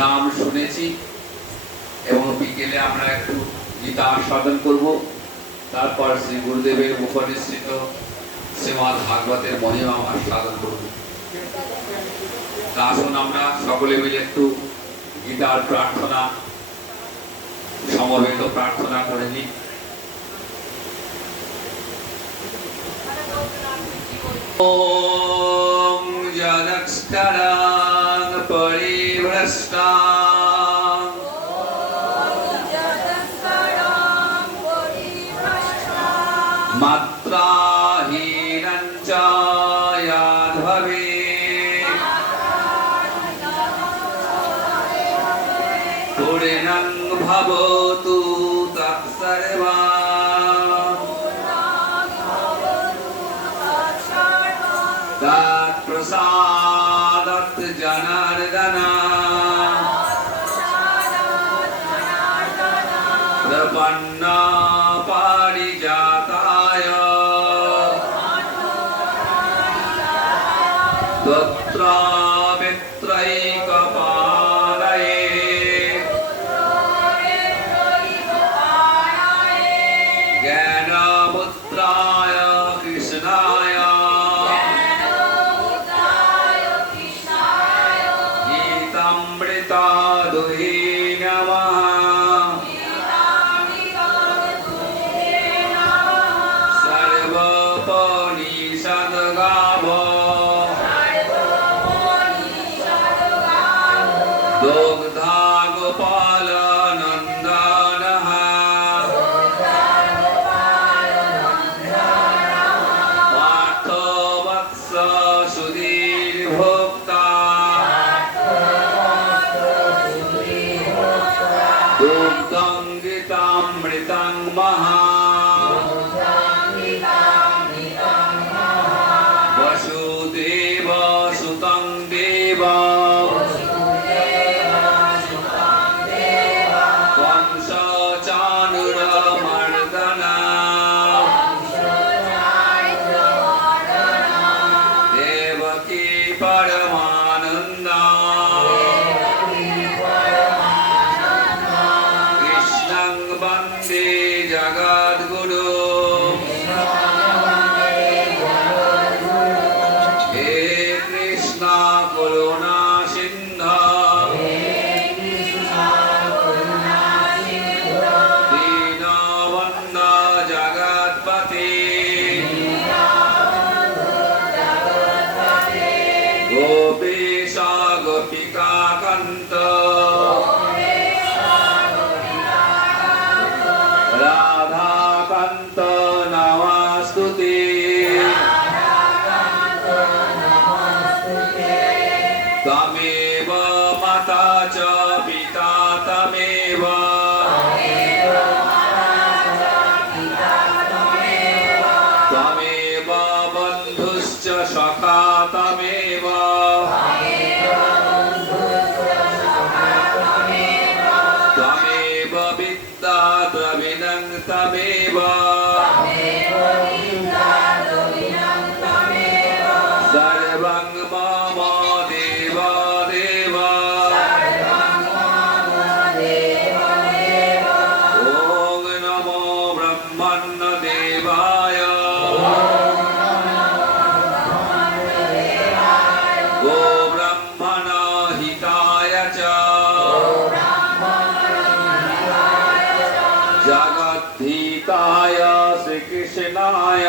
নাম শুনেছি এবং বিকেলে আমরা একটু গীতা আস্বাদন করব। তারপর শ্রী গুরুদেবের মুখনিসৃত শ্রীমদ্ ভাগবতের মহিমা আস্বাদন করব। আসুন আমরা সকলে মিলে একটু গীতার প্রার্থনা, সমবেত প্রার্থনা করে নিই। ওম যদক্ষরাং পরিভ্রষ্টাং মাত্রাহীনং চ ইয়াদ ভবেৎ পূর্ণং ভবতু তৎসর্বং তৎপ্রসাদাৎ জনার্দন প্রপন্না পারিজাতায় ত্বত্রাবিত্রৈকপালয়ে জ্ঞানপুত্রায় কৃষ্ণায় গীতামৃতাদুহে নমঃ। সর্বোপনিষদ্গাব দুগ্ধা গোপালনন্দনঃ পার্থ বৎস সুধীর্ভোক্তা দুগ্ধং গীতামৃতং মহা বসুদেব সুতং দেব কংস চানুরমর্দনা দেবকী পরমানন্দ কৃষ্ণং বন্দে জগদ্গুরু হে কৃষ্ণ করুণা সিন্ধু দীনবন্ধু জগৎপতে গোপীশ গোপিকাকান্ত রাধাকান্ত নমস্তুতে। ত্বমেব মাতা চ পিতা ত্বমেব ত্বমেব বন্ধুশ্চ সখা ত্বমেব ত্বমেব বিদ্যা দ্রবিণং ত্বমেব সর্বং মম দেব দেব। ওম নমো ব্রহ্মণ্য দেবায় গো ব্রহ্মণ হিতায় চ জগদ্ধিতায় শ্রীকৃষ্ণায়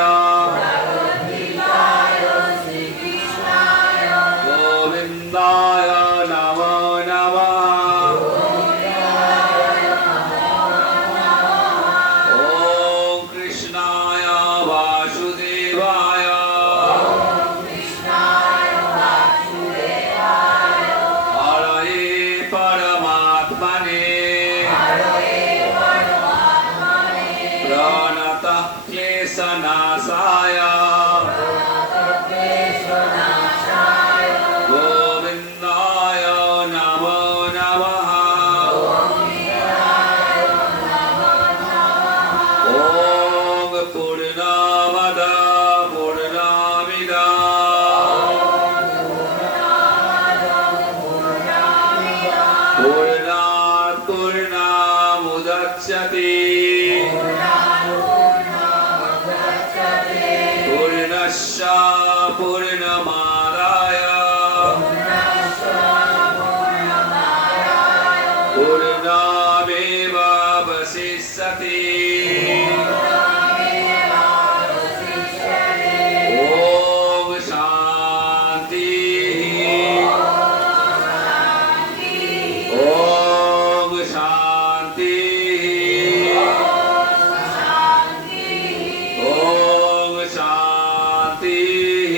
গোবিন্দায় নমো নমঃ। ওম কৃষ্ণায় বাসুদেবায় হরয়ে পরমাত্মনে প্রণতঃ ক্লেশনাশায় গোবিন্দায় पूर्णात् पूर्णमुदच्यते पूर्णस्य पूर्णमादाय पूर्णमेवावशिष्यते ॐ शान्तिः ॐ शान्तिः ॐ शान्तिः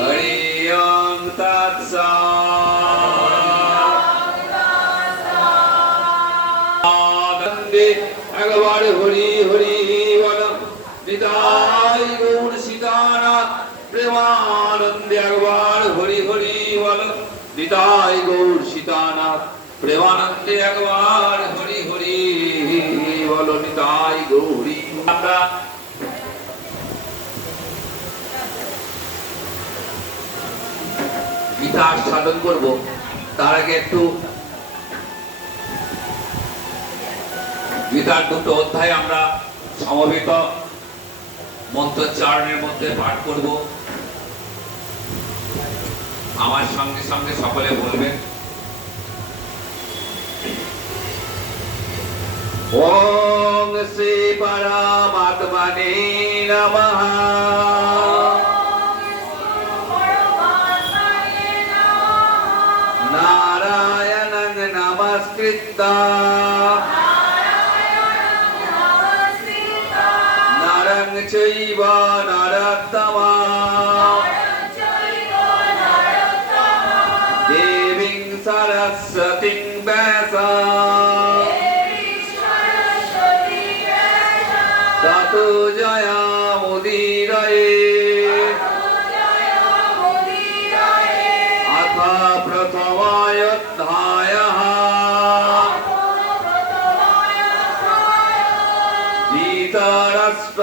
हरि ओं तत्सत् একবার হরি হরি বল নিতাই গৌর সীতানাথ প্রেমানন্দে একবার হরি হরি বল নিতাই গৌর সীতানাথ প্রেমানন্দে একবার হরি হরি বল নিতাই গৌরী। আমরা গীতা সাধন করব, তার আগে একটু গীতার দুটো অধ্যায় আমরা সমবেত মন্ত্রোচ্চারণের মধ্যে পাঠ করব। আমার সঙ্গে সঙ্গে সকলে বলবেন ওম শ্রী পরমাত্মনে নমঃ। নারায়ণং নমস্কৃত্য নরং চৈব নরোত্তমঃ দেবীং সরস্বতীং ব্যাসঃ ততো জয়ামুদীরয়ে अथ प्रथमायोऽध्यायः धृतराष्ट्र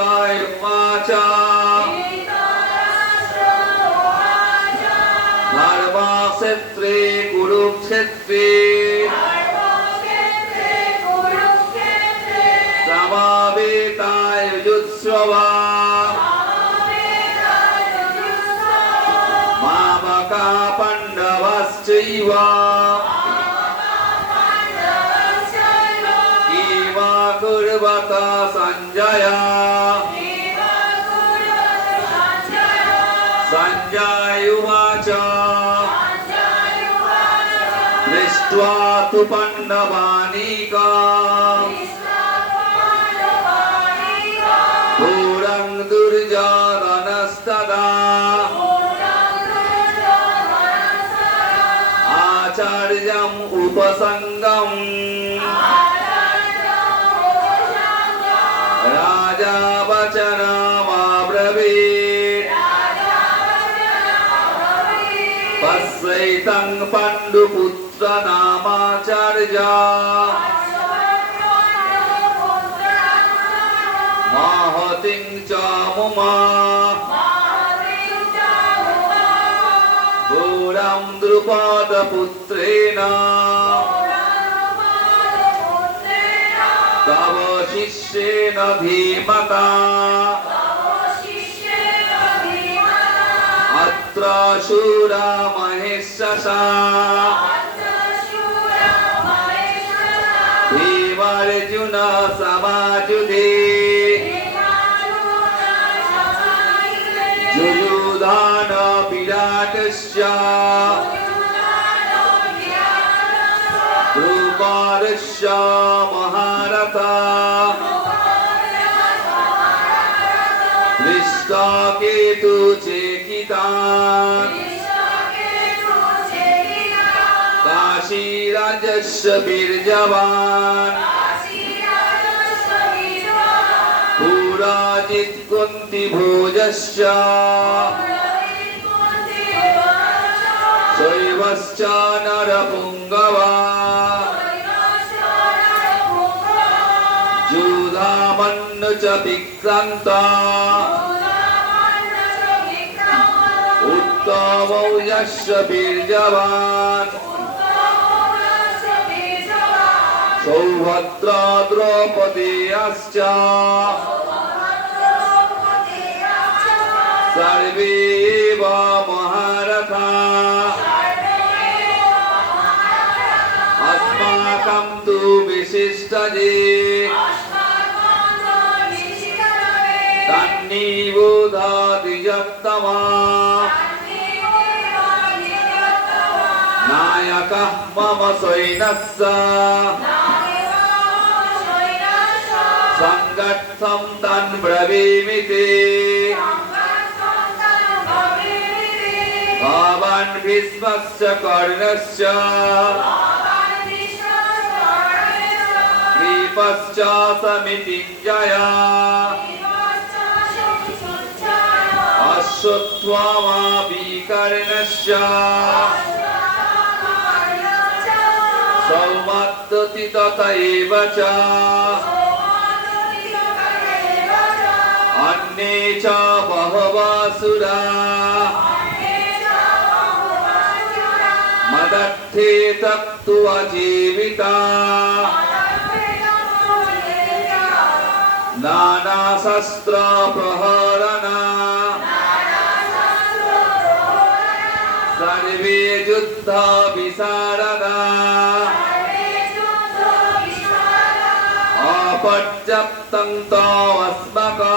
धर्मक्षेत्रे कुरुक्षेत्रे समवेतायुजुत्सवः मामका पाण्डवश्चैव किमा कुर्वत सञ्जय। सञ्जय उवाच दृष्ट्वा तु पाण्डवानीकम् घोरं दुर्योधनस्तदा आचार्यम् उपसङ्गम् राजा वचनमब्रवीत् पश्यैतं पाण्डुपुत्रनामाचार्या महतिं च मुमा घोरं द्रुपदपुत्रेण तव शिष्येन धीमता अत्र शूरा महेशसा भीमार्जुन समायुधे युयुधान विराटस्य द्रुपदस्य महारथा दृष्टकेतुचेकितान् काशीराजस्य वीर्यवान् पुराजित् कुन्तिभोजस्य शैवश्च नरपुङ्गवा युधामन्नु च विक्रान्ता उत्तमौ यस्य वीर्यवान् सौभद्रा द्रौपदेयश्च सर्वे एव महारथा अस्माकं तु विशिष्टजे तन्निबोधाति यत्तमा नायकः मम सैन्यस्य संगठ्ठं तन् ब्रवीमि ते भवान् भीष्मस्य कर्णस्य कृपश्च समितिञ्जया अश्वत्थामा विकर्णस्य सौमद्दति तथैव च अन्ये च बहवसुरा मदर्थे त्यक्त्वा जीविता नानाशस्त्रप्रहरणा सर्वे युद्धविशारदा अपर्याप्तं तवस्माकं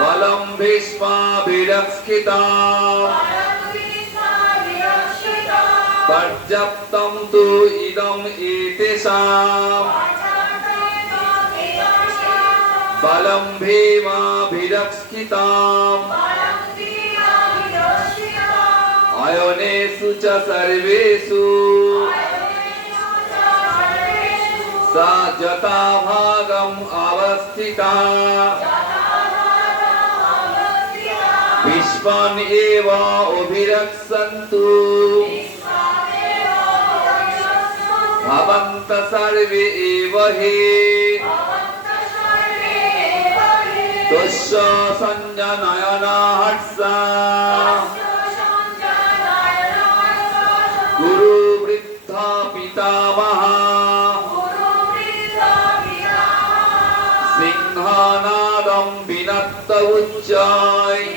बलं भीष्माभिरक्षितम् पर्याप्तं तु इदम् एतेषां बलं भीमाभिरक्षितम् अयनेषु च सर्वेषु सा यथाभागम् अवस्थिता विश्वान् एव अभिरक्षन्तु भवन्तः सर्वे एव हि तुष्य सञ्जनयना हर्षा गुरु वृद्धा पितामहा सिंहनादं विनत्त उच्चैः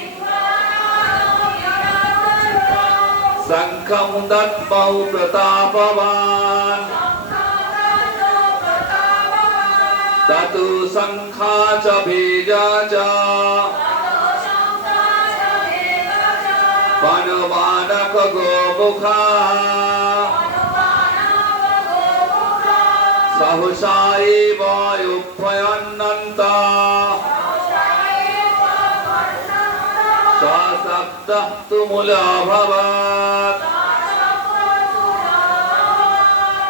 शङ्खं दद्मौ प्रतापवान् ततु शङ्खा च भेजा च पनवानक गोमुखा सहसा एव युभयन्नन्ता सशब्दः तुमुलभवत्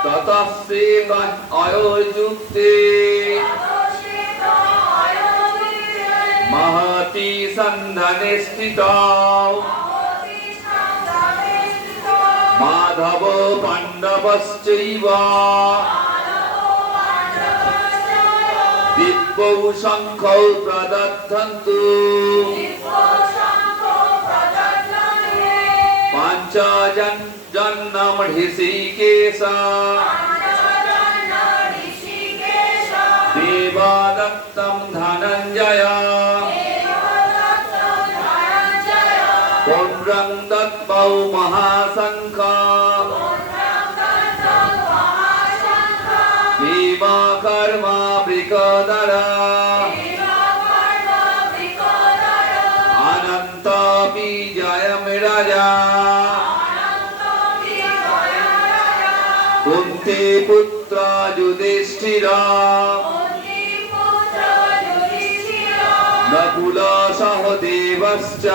ततः शीघ्रम् अयोयुक्ते महती सन्धने स्थितौ माधवो पाण्डवश्चैव दिव्यौ शङ्खौ प्रदध्वन्तु पञ्चजन्म ऋषिकेश देवदत्तं धनञ्जय पुण्ड्रं दत्तौ महाशङ्खं भीमाकर्मा वृकोदरा अनन्त विजयमिराजा कुन्ती पुत्र युधिष्ठिरा नकुल सहदेवश्च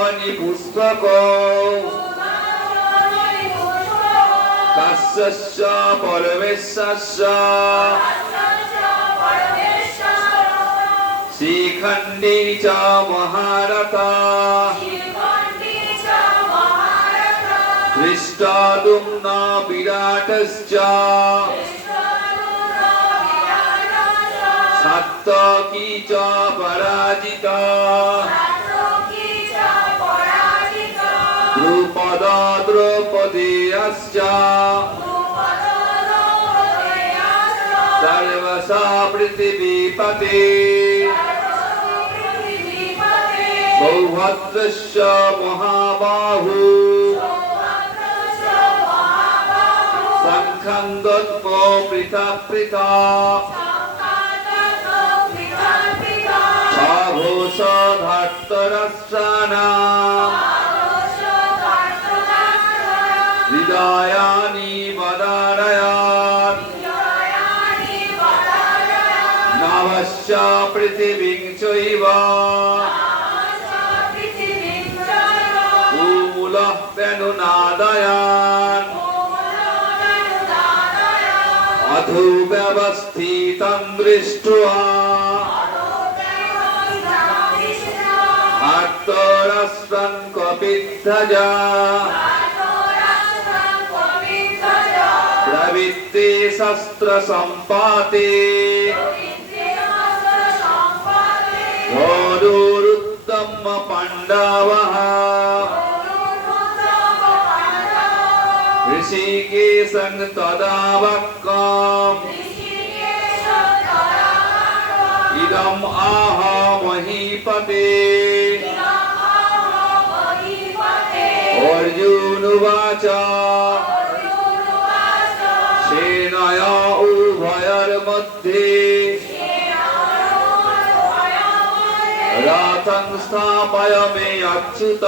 सुभषमणिपुष्पकौ कस्यश्च परमेश्वरस्य शिखण्डी च महारथा धृष्टद्युम्न विराटश्च সাত্যকী চ পরাজিতা দ্রুপদ দ্রৌপদীয়শ্চ সর্বসা পৃথিবীপতে সৌভদ্রস্য মহাবাহু শঙ্খং দদ্মো পৃথক পৃথক ধর্তরাষ্ট্রাণাম হৃদয়ানি বদারয়াৎ নভশ্চ পৃথিবীং চৈব মূলঃ বেনুনাদয়ান অধু ব্যবস্থিতং দৃष्ट्वा আর্তরাষ্ট্রং কপিধ্বজা প্রবৃত্তে শস্ত্র সম্পাতে ধনুরুত্তম পাণ্ডবः ঋষিকেশং তদা বক্কম ইদম আহ মহীপতে অর্জুন উবাচ সেনয়া উভয়োর মধ্যে রথং স্থাপয় মে অচ্যুত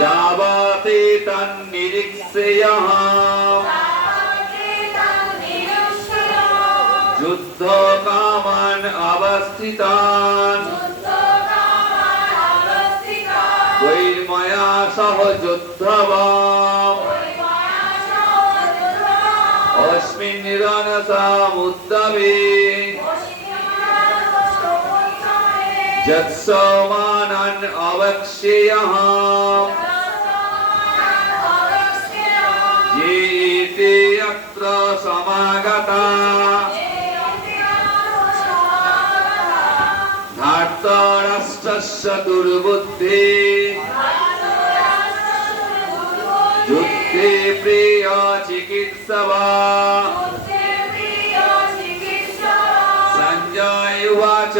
যাবতে তন্নিরীক্ষেয়ঃ যুদ্ধ কামান অবস্থিতান বৈর্ময়া সহ যুদ্ধবাম অস্মিন রণসামুদ্যমে যৎসমানান অবক্ষ্যেয়ঃ ये ते अत्र समागता धार्तराष्ट्रस्य दुर्बुद्धि युद्धे प्रिय चिकित्सवा संजय उवाच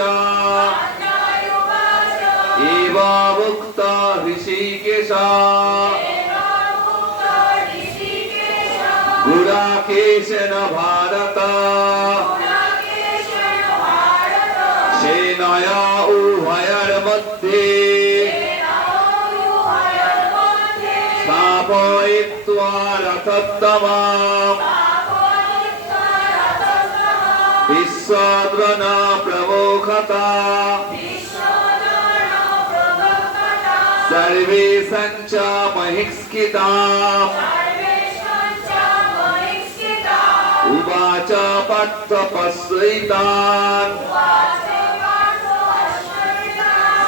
एवमुक्तो ऋषिकेशः गुडाकेशेन भारत सेनया उभयोर्मध्ये स्थापयित्वा रथोत्तमम् विश्वद्रन प्रमुखता सर्वेषां च महिष्कृताम् उवाच पार्थ पश्यैतान्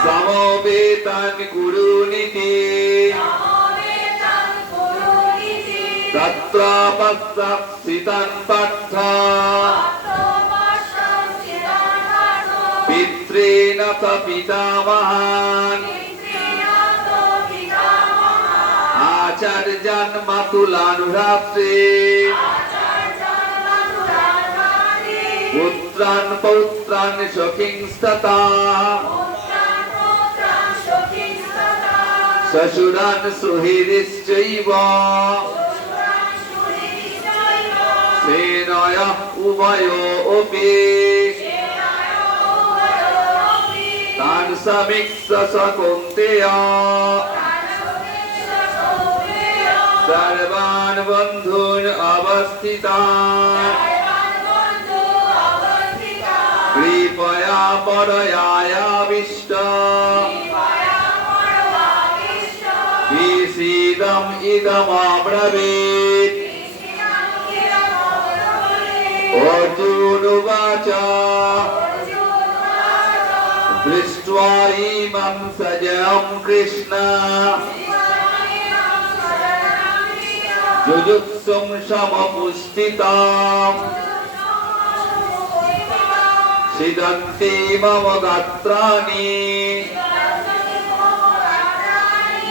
समवेतान् कुरुनिति तत्र पश्यत्स्थितान् पार्थ पित्रेण च पितामहान् आचार्यान् मातुलान् भ्रातॄन् पुत्रान् पौत्रान् सखींस्तथा शशुरान् सुहृदिश्चैव सेनया उभयोऽपि तान् समीक्ष्य स कौन्तेय सर्वान् बन्धून् अवस्थितान् कृपया परयायाविष्ट विसीदम् इदमब्रवीत् अर्जुन उवाच दृष्ट्वा इमं सजयं कृष्ण जुजुत्सुं समपुष्टिताम् सिदन्ति मम गात्राणि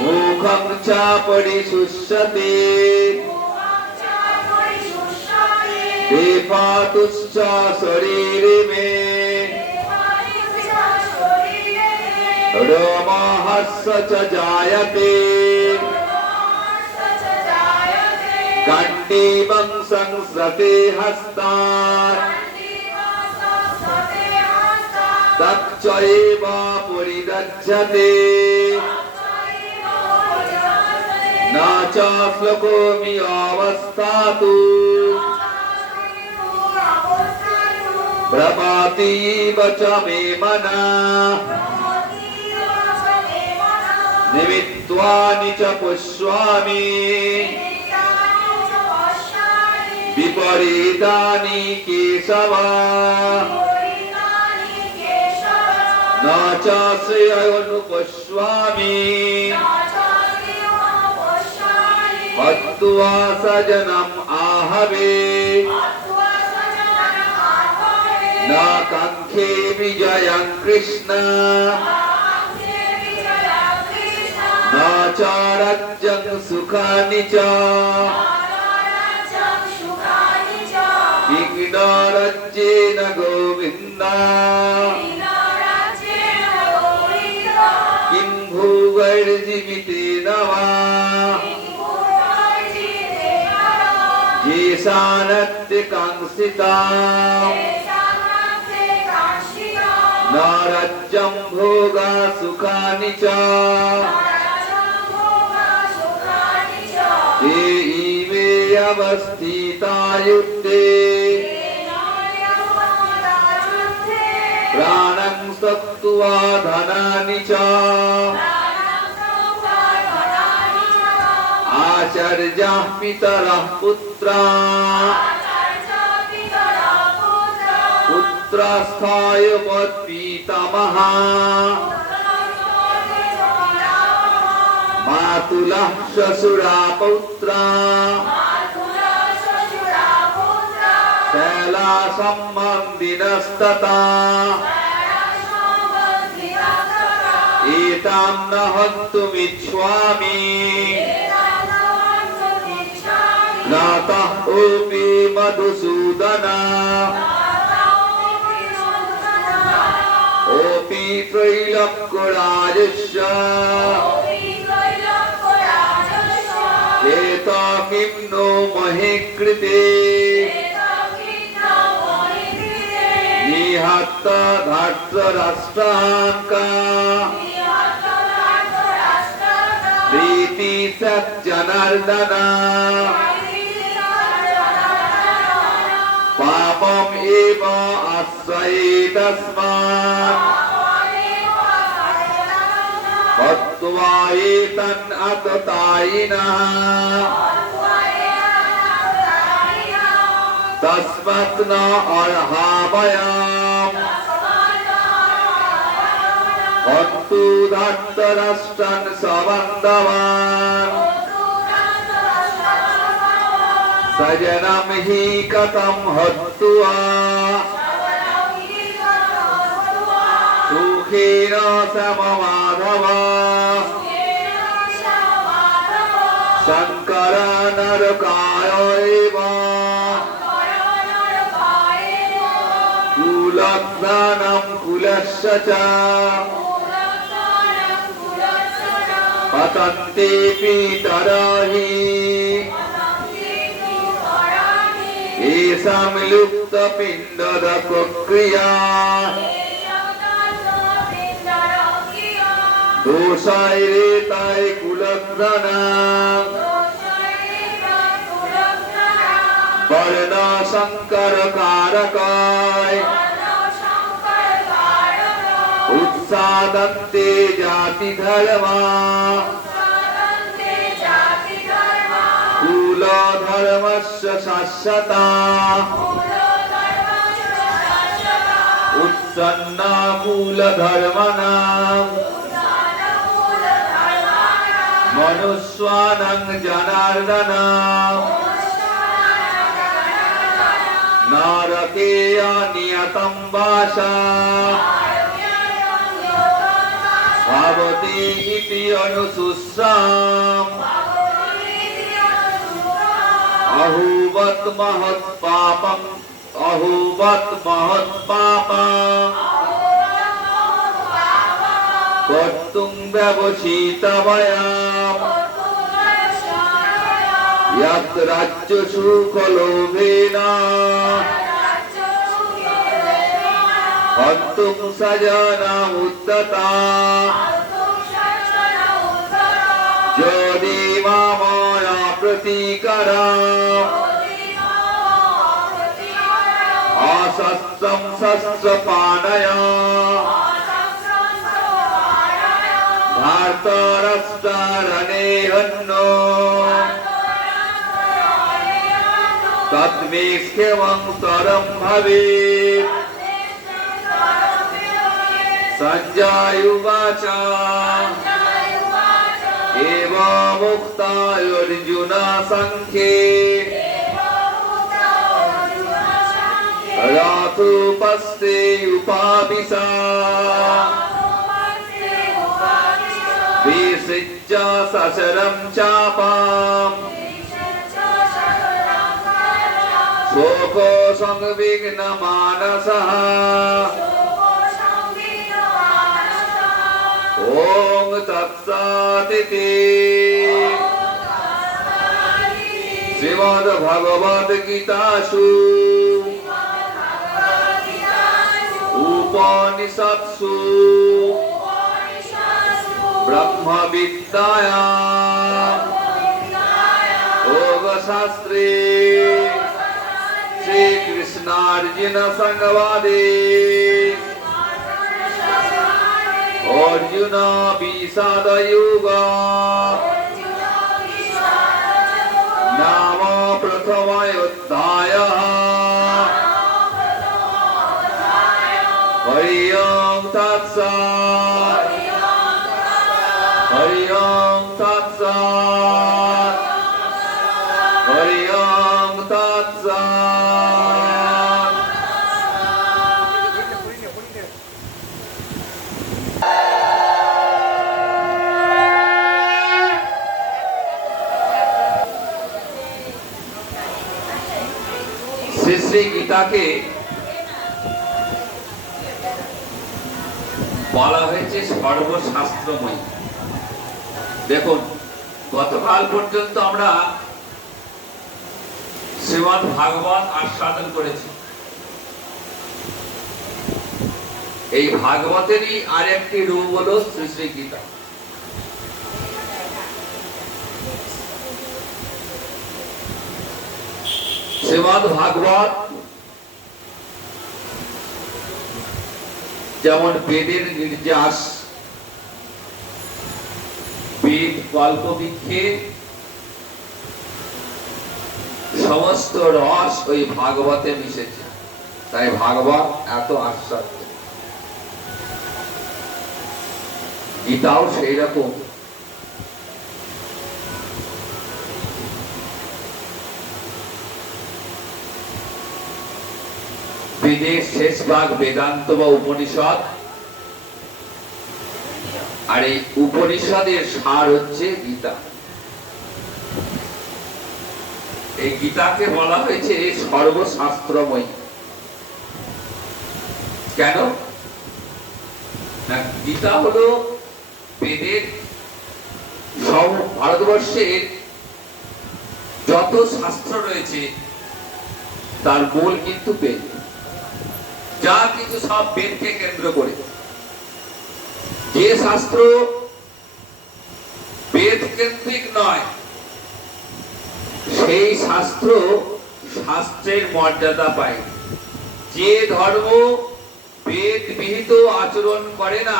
मुखं च परिशुष्यते विपातुश्च शरीरे मे रोमहर्ष च जायते कण्ठीवं संस्रते हस्तात् तच्चैव परिदध्यते न च श्लोकोऽमि अवस्थातु भ्रमतीव च मे मनः निमित्त्वानि च पश्यामि विपरीतानि केशव न च श्रेयोनुपश्यामि हत्वा सजनम् आहवे न काङ्क्षे विजयं कृष्ण न च राज्यं सुखानि च किं राज्येन गोविन्द किं भोगैर्जीवितेन वा येषानत्यकाङ्क्षिता न राज्यं भोगा सुखानि च ते इमे अवस्थिता युद्धे प्राणं त्यक्त्वा धनानि च आचार्याः पितरः पुत्राः पुत्रस्थाय पितामहः मातुलः श्वशुरा पौत्राः शैला सम्बन्धिनस्तथा एतां न हन्तुमिच्छामि नातः ओपि मधुसूदन ओपि त्रैलोक्यराजस्य एता किं नो महे कृते निहत धर्तराष्ट्राङ्का प्रीति सज्जनार्दन पापम् एव आश्रयेतस्मात् हत्वा एतन् अततायिनः तस्मात् न अर्हावयम् हन्तु धर्तराष्ट्रान् सबन्धवान् सजनं हि कथं हत्वा सुखेन सममाधव शङ्कर नरकाय एव कुलघ्नानं कुलस्य च पतन्ते पितरः हि येषां लुप्तपिण्डदकक्रिया दोषैरेताय कुलघ्नानां वर्णसङ्करकारकाय उत्सादन्ते जातिधर्मा कुलधर्मस्य शाश्वता उत्सन्ना मूलधर्मणां मनुष्याणां जनार्दन न নারকেয়া নিয়তম বাসা ভাবতি ইতি অনুশুশ্রাম अहुवत महत पापम अहुवत महत पापम कर्तुं व्यवसितवयम् यत् राज्यसुखलोभेन हन्तुं सजनमुद्यता यदि मामया प्रतिकरम् असस्त्रं शस्त्रपाणया धार्तराष्ट्ररणे हन्नो तद्मेष्यमं तरं भवेत् सञ्जय उवाच एवमुक्ता अर्जुन संख्ये रथोपस्थे उपाविशा विसृज्य सशरं चापाम् शोको संविघ्नमानसः ॐ तत्सदिति श्रीमद्भगवद्गीतासु उपनिषत्सु ब्रह्मविद्यायां योगशास्त्रे श्रीकृष्णार्जुन संवादे अर्जुन विषाद योग नाम प्रथमोऽध्यायः हरि ओं तत्सत् हरि ओं तत्सत् हरि ओं तत्सत् শ্রী গীতাকে বলা হয়েছে সর্বশাস্ত্রময়। দেখুন, গতকাল পর্যন্ত আমরা শ্রীমদ্ ভাগবত আস্বাদন করেছি। এই ভাগবতেরই আর একটি রূপ হলো শ্রী শ্রী গীতা। শ্রীমদ্ ভাগবত যেমন বেদের নির্যাস, বেদ কল্পবৃক্ষে সমস্ত রস ওই ভাগবতে মিশেছে, তাই ভাগবত এত আস্বাদ্য। গীতাও সেই রকম। বেদের শেষ ভাগ বেদান্ত বা উপনিষদ, আর এই উপনিষদের সার হচ্ছে গীতা। এই গীতাকে বলা হয়েছে সর্বশাস্ত্রময়। কেন না, গীতা হলো বেদের, সব ভারতবর্ষের যত শাস্ত্র রয়েছে তার মূল কিন্তু বেদ। যা কিছু সব বেদকে কেন্দ্র করে। যে শাস্ত্র বেদ কেন্দ্রিক নয়, সেই শাস্ত্র শাস্ত্রের মর্যাদা পায়। যে ধর্ম বেদ বিহিত আচরণ করে না,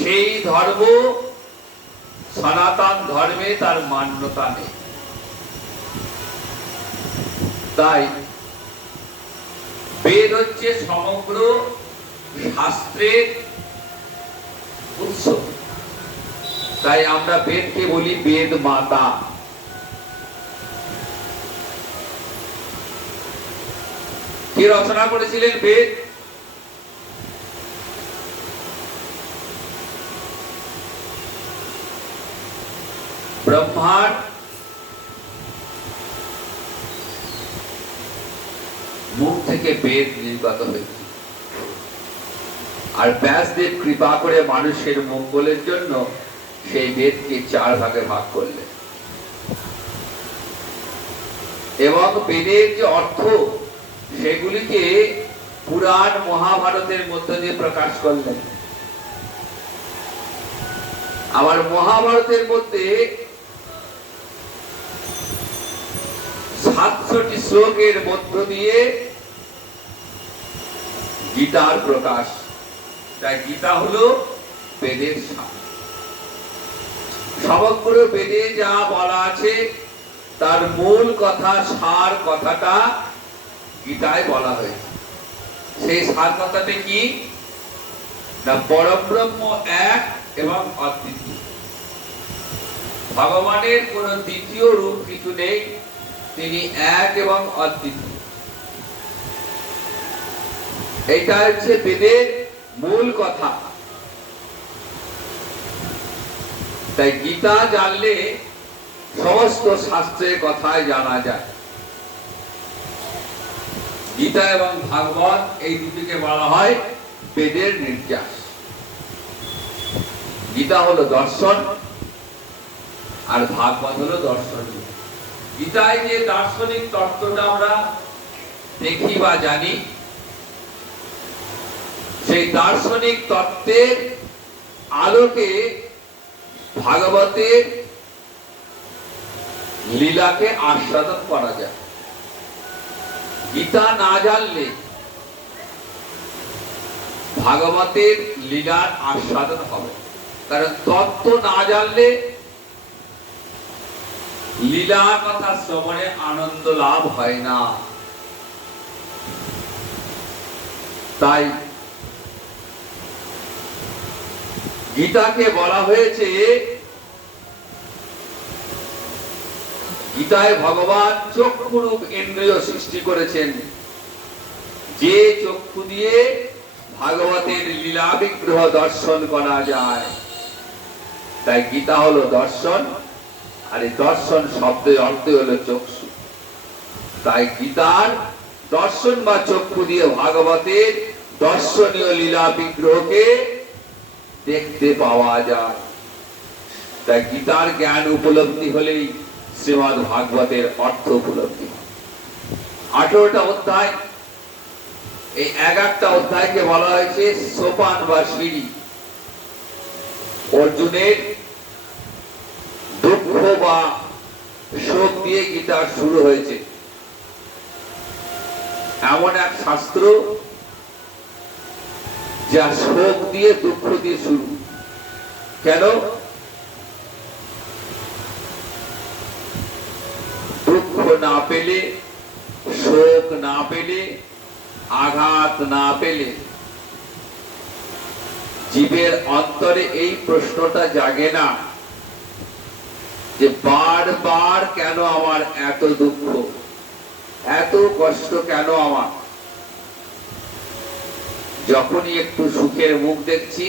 সেই ধর্ম সনাতন ধর্মে তার মান্যতা নেই। তাই বেদ হচ্ছে সমগ্র শাস্ত্রের উৎস। তাই আমরা বেদকে বলি বেদ মাতা। কে রচনা করেছিলেন বেদ? ব্রহ্মার মুখ থেকে বেদ নির্গত হয়েছে, আর ব্যাসদেব কৃপা করে মানুষের মঙ্গলের জন্য সেই বেদকে 4 ভাগে ভাগ করলেন, এবং বেদের যে অর্থ সেগুলিকে পুরাণ মহাভারতের মধ্য দিয়ে প্রকাশ করলেন। আবার মহাভারতের মধ্যে 700টি শ্লোকের মধ্য দিয়ে গীতার প্রকাশ। তাই গীতা হলো বেদের সার। সমগ্র বেদে যা বলা আছে তার মূল কথা, সার কথাটা গীতায় বলা হয়েছে। সেই সার কথাটা কি? না, পরব্রহ্ম এক এবং অদ্বিতীয়। ভগবানের কোন দ্বিতীয় রূপ কিছু নেই, তিনি এক এবং অদ্বিতীয়। এটা হচ্ছে বেদের মূল কথা। তাই গীতা জানলে সমস্ত শাস্ত্রের কথাই জানা যায়। গীতা এবং ভাগবত এই দুটিকে বলা হয় বেদের নির্যাস। গীতা হলো দর্শন আর ভাগবত হলো দর্শন। গীতায় যে দার্শনিক তত্ত্বটা আমরা দেখি বা জানি, সেই দার্শনিক তত্ত্বের আলোকে ভাগবতের লীলাকে আস্বাদন করা যায়। গীতা না জানলে ভাগবতের লীলার আস্বাদন হবে, কারণ তত্ত্ব না জানলে লীলা কথা শ্রবণে আনন্দ লাভ হয় না। তাই গীতাকে বলা হয়েছে, গীতায় ভগবান চক্ষুরূপ ইন্দ্রিয় সৃষ্টি করেছেন, যে চক্ষু দিয়ে ভাগবতের লীলা বিগ্রহ দর্শন করা যায়। তাই গীতা হলো দর্শন, আর এই দর্শন শব্দের অর্থ হলো চক্ষু। তাই গীতার দর্শন বা চক্ষু দিয়ে ভাগবতের দর্শনীয় লীলা বিগ্রহকে দেখতে পাওয়া যায়। তাই গীতার জ্ঞান উপলব্ধি হলেই শ্রীমদ্ ভাগবতের অর্থ উপলব্ধি। 18টা অধ্যায়, এই 11টা অধ্যায়কে বলা হয়েছে সোপান বা সিঁড়ি। অর্জুনের দুঃখ বা শোক দিয়ে গীতা শুরু হয়েছে। এমন এক শাস্ত্র যা শোক দিয়ে দুঃখ দিয়ে শুরু। কেন? দুঃখ না পেলে, শোক না পেলে, আঘাত না পেলে জীবের অন্তরে এই প্রশ্নটা জাগে না যে বারবার কেন আমার এত দুঃখ, এত কষ্ট কেন আমার? যখনই একটু সুখের মুখ দেখছি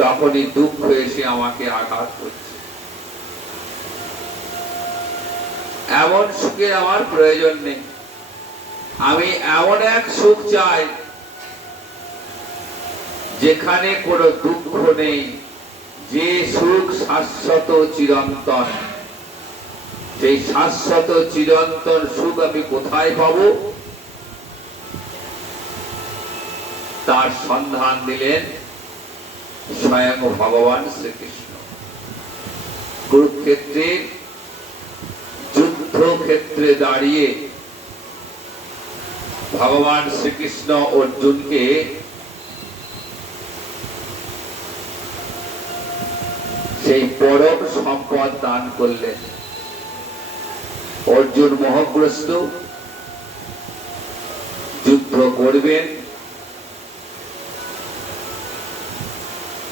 তখনই দুঃখ এসে আমাকে আঘাত করছে। এমন সুখের আমার প্রয়োজন নেই। আমি এমন এক সুখ চাই যেখানে কোনো দুঃখ নেই, যে সুখ শাশ্বত চিরন্তন। সেই শাশ্বত চিরন্তন সুখ আমি কোথায় পাবো? তার সন্ধান দিলেন স্বয়ং ভগবান শ্রীকৃষ্ণ। কুরুক্ষেত্রের যুদ্ধক্ষেত্রে দাঁড়িয়ে ভগবান শ্রীকৃষ্ণ অর্জুনকে সেই পরম সম্পদ দান করলেন। অর্জুন মোহগ্রস্ত, যুদ্ধ করবেন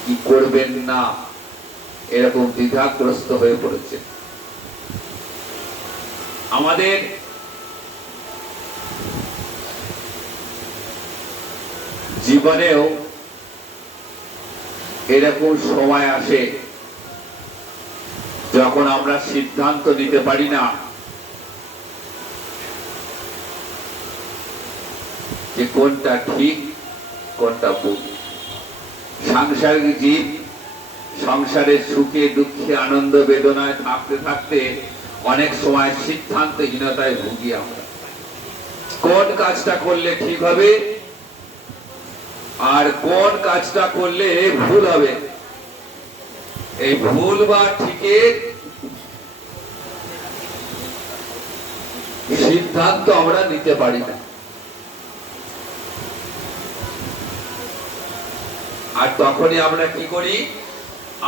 কি করবেন না এরকম দ্বিধাগ্রস্ত হয়ে পড়েছে। আমাদের জীবনেও এরকম সময় আসে যখন আমরা সিদ্ধান্ত নিতে পারি না যে কোনটা ঠিক কোনটা ভুল। সাংসারিক জীব সংসারের সুখে দুঃখে আনন্দ বেদনায় থাকতে থাকতে অনেক সময় সিদ্ধান্তহীনতায় ভুগি আমরা। কোন কাজটা করলে ঠিক হবে আর কোন কাজটা করলে ভুল হবে, এই ভুল বা ঠিকের সিদ্ধান্ত আমরা নিতে পারি না। আর তখনই আমরা কি করি,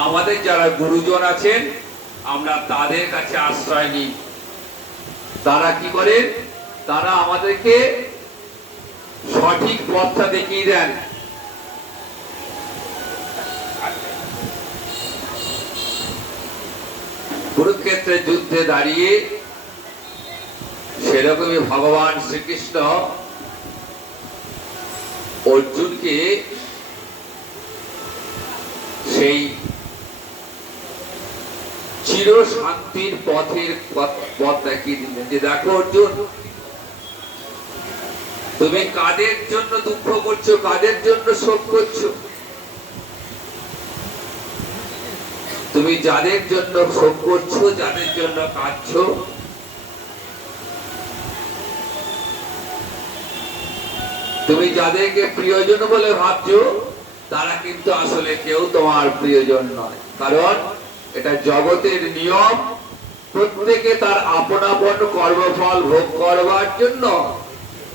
আমাদের যারা গুরুজন আছেন আমরা তাদের কাছে আশ্রয় নিই। তারা কি করে, তারা আমাদেরকে সঠিক পথটা দেখিয়ে দেন। কুরুক্ষেত্রের যুদ্ধে দাঁড়িয়ে সেরকমই ভগবান শ্রীকৃষ্ণ অর্জুনকে সেই চির শান্তির পথের পথ দেখিয়ে দিলেন যে দেখো অর্জুন, তুমি কাদের জন্য দুঃখ করছো, কাদের জন্য শোক করছো? তুমি যাদের জন্য শোক করছো, যাদের জন্য কাঁদছো, তুমি যাদেরকে প্রিয়জন বলে ভাবছো তারা কিন্তু আসলে কেউ তোমার প্রিয়জন নয়। কারণ এটা জগতের নিয়ম, প্রত্যেকে তার আপন আপন কর্মফল ভোগ করবার জন্য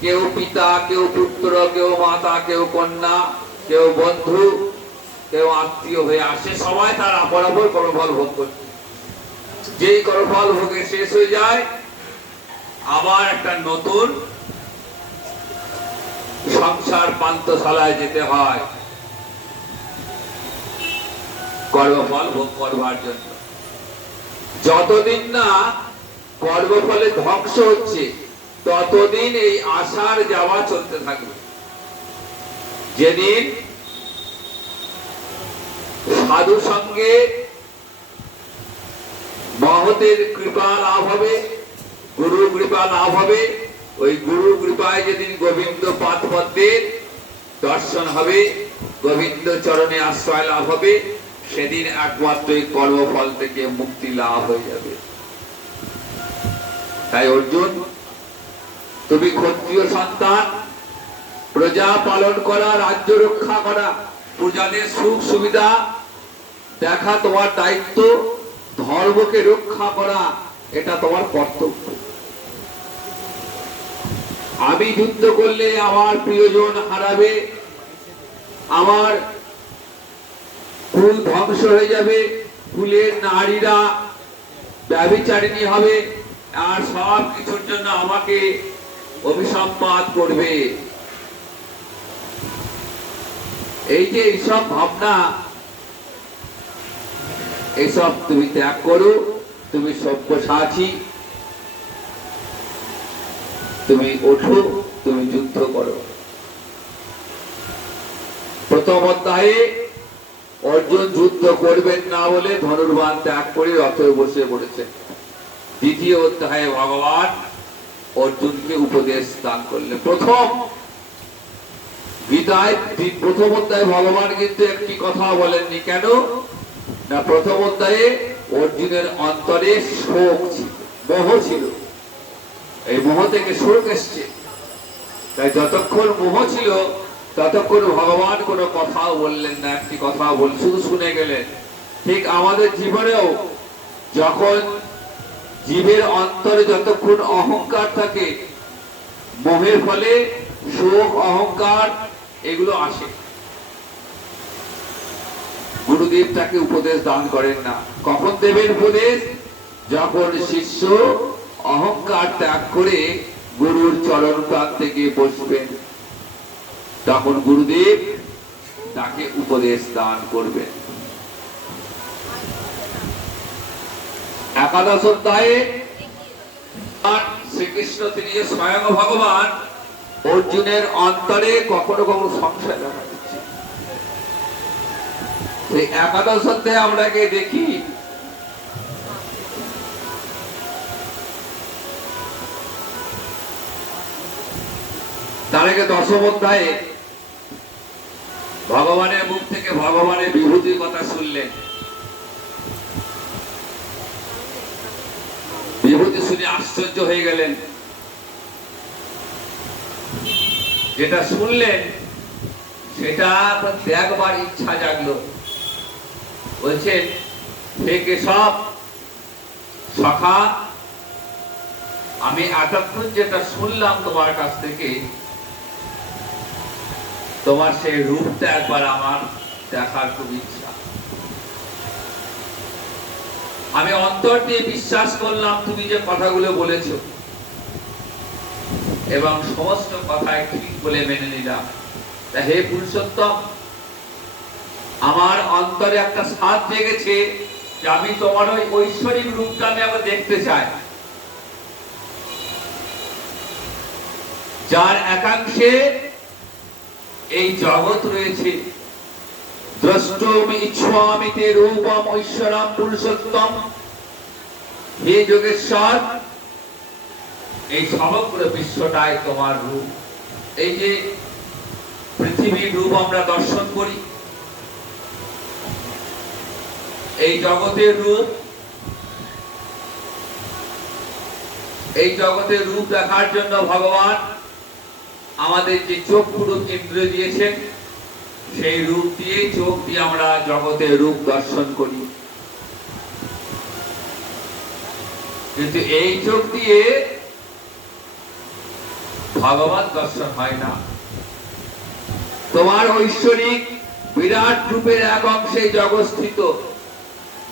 কেউ পিতা, কেউ পুত্র, কেউ মাতা, কেউ কন্যা, কেউ বন্ধু, কেউ আত্মীয় হয়ে আসে, সবাই তার আপন আপন কর্মফল ভোগ করছে। যেই কর্মফল ভোগে শেষ হয়ে যায় আবার একটা নতুন সংসার পান্থশালায় যেতে হয় কর্মফল ভোগ করবার জন্য। যতদিন না কর্মফলে ধ্বংস হচ্ছে ততদিন এই আশার যাওয়া চলতে থাকবে। যেদিন সাধু সঙ্গে মহতের কৃপা লাভ হবে, গুরু কৃপা লাভ হবে, ওই গুরু কৃপায় যেদিন গোবিন্দ পাদ পদ্মের দর্শন হবে, গোবিন্দ চরণে আশ্রয় লাভ হবে, সেদিন একমাত্র এই কর্মফল থেকে মুক্তি লাভ হয়ে যাবে। তাই অর্জুন, তুমি ক্ষত্রিয় সন্তান, প্রজা পালন করা, রাজ্য রক্ষা করা, প্রজাদের সুখ সুবিধা দেখা তোমার দায়িত্ব, ধর্মকে রক্ষা করা এটা তোমার কর্তব্য। আমি যুদ্ধ করলে আমার প্রিয়জন হারাবে, আমার কুল ধ্বংস হয়ে যাবে, কুলের নারীরা ব্যভিচারিণী হবে, আর সব কিছুর জন্য আমাকে অভিসম্পাত করবে। এই যে এইসব ভাবনা, এইসব তুমি ত্যাগ করো, তুমি সব্যসাচী, তুমি ওঠো, তুমি যুদ্ধ করো। প্রথম অধ্যায়ে অর্জুন যুদ্ধ করবেন না বলে ধনুর্বাণ ত্যাগ করে রথে বসে পড়েছেন। দ্বিতীয় অধ্যায়ে ভগবান অর্জুনকে উপদেশ দান করলেন। প্রথম গীতায় প্রথম অধ্যায়ে ভগবান কিন্তু একটি কথা বলেননি। কেন না, প্রথম অধ্যায়ে অর্জুনের অন্তরে শোক ছিল, মোহ ছিল, এই মোহ থেকে শোক এসছে। তাই যতক্ষণ মোহ ছিল ততক্ষণ ভগবান কোনো কথাও বললেন না, একটি কথা শুধু শুনে গেলেন। ঠিক আমাদের জীবনেও যখন জীবের অন্তরে যতক্ষণ অহংকার থাকে, মোহের ফলে শোক, অহংকার এগুলো আসে। গুরুদেব তাকে উপদেশ দান করেন না। কখন দেবেন উপদেশ? যখন শিষ্য অহংকার ত্যাগ করে গুরুর চরণ প্রান্তে গিয়ে বসবেন, তখন গুরুদেব তাকে উপদেশ দান করবেন। একাদশ অধ্যায়ে শ্রীকৃষ্ণ তিনি স্বয়ং ভগবান অর্জুনের অন্তরে কখনো কখনো সংশয় দেখা দিচ্ছে। সেই একাদশ অধ্যায়ে আমরা গিয়ে দেখি তার আগে দশম অধ্যায়ে ভগবানের মুখ থেকে ভগবানের বিভূতির কথা শুনলেন। বিভূতি শুনে আশ্চর্য হয়ে গেলেন। যেটা শুনলেন সেটা দেখবার ইচ্ছা জাগলো। বলছেন, হে কেশব সখা, আমি এতক্ষণ যেটা শুনলাম তোমার কাছ থেকে, তোমার সেই রূপটা একবার আমার দেখার খুব ইচ্ছা। আমি অন্তর দিয়ে বিশ্বাস করলাম তুমি যে কথাগুলো বলেছো, এবং সমস্ত কথায় ঠিক বলে মেনে নিলাম। তা হে পুরুষোত্তম, আমার অন্তরে একটা স্বাদ জেগেছে যে আমি তোমার ওই ঐশ্বরিক রূপটা আমি আবার দেখতে চাই, যার একাংশে এই জগৎ রয়েছে। দ্রষ্টুম ইচ্ছামি তে রূপম ঐশ্বরম পুরুষোত্তম। হে যোগেশ্বর, এই সমগ্র বিশ্বটাই তোমার রূপ। এই যে পৃথিবীর রূপ আমরা দর্শন করি, এই জগতের রূপ, এই জগতের রূপ দেখার জন্য ভগবান আমাদের যে চক্ষু রূপ ইন্দ্র দিয়েছেন, সেই রূপ দিয়ে চোখ দিয়ে আমরা জগতের রূপ দর্শন করি। কিন্তু এই চোখ দিয়ে ভগবান দর্শন হয় না। তোমার ঐশ্বরিক বিরাট রূপের এক অংশে জগৎ স্থিত।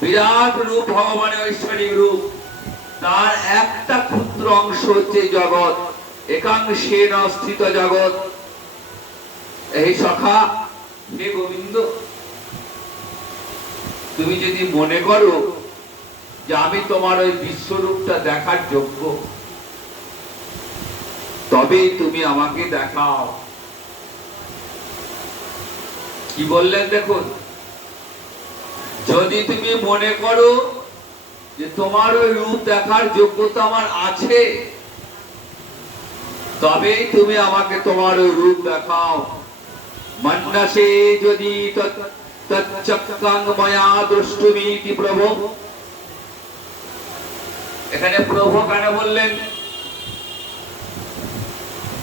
বিরাট রূপ ভগবানের ঐশ্বরিক রূপ, তার একটা ক্ষুদ্র অংশ হচ্ছে জগৎ, একাংশে স্থিত জগৎ। এই সখা, হে গোবিন্দ, তুমি যদি মনে করো যে আমি তোমার ওই বিশ্বরূপটা দেখার যোগ্য, তবেই তুমি আমাকে দেখাও। কি বললেন দেখুন, যদি তুমি মনে করো যে তোমার ওই রূপ দেখার যোগ্যতা আমার আছে, তবেই তুমি আমাকে তোমার ওই রূপ দেখাও। মন্নাসে যদি তচ্চক্কাং ময়া দ্রষ্টুমিতি প্রভু। এখানে প্রভু কেন বললেন?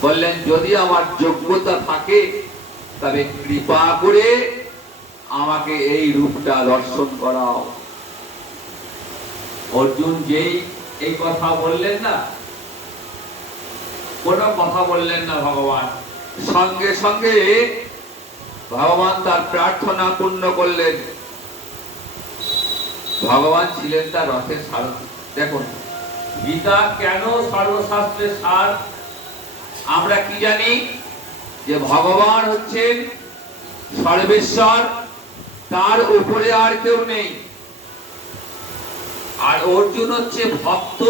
বললেন যদি আমার যোগ্যতা থাকে তবে কৃপা করে আমাকে এই রূপটা দর্শন করাও। অর্জুন যেই এই কথা বললেন না, কোনো কথা বললেন না ভগবান, সঙ্গে সঙ্গে ভগবান তার প্রার্থনা পূর্ণ করলেন। ভগবান ছিলেন তার রথের সারথি। দেখুন, গীতা কেন সর্বশাস্ত্রের সার? আমরা কি জানি যে ভগবান হচ্ছেন সর্বেশ্বর, তার উপরে আর কেউ নেই। আর অর্জুন হচ্ছে ভক্ত,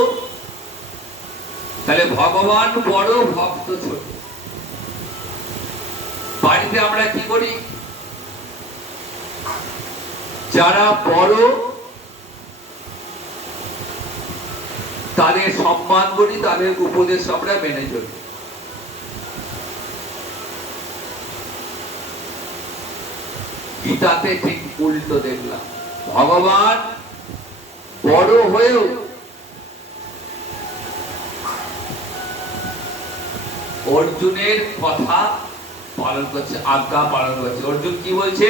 তাহলে ভগবান বড়, ভক্ত ছোট। বাড়িতে আমরা কি করি? যারা বড় তাদের সম্মান করি, তাদের উপদেশ আমরা মেনে চলি। গীতাতে ঠিক উল্টো দেখলাম। ভগবান বড় হয়েও অর্জুনের কথা পালন করছে, আজ্ঞা পালন করছে। অর্জুন কি বলছে?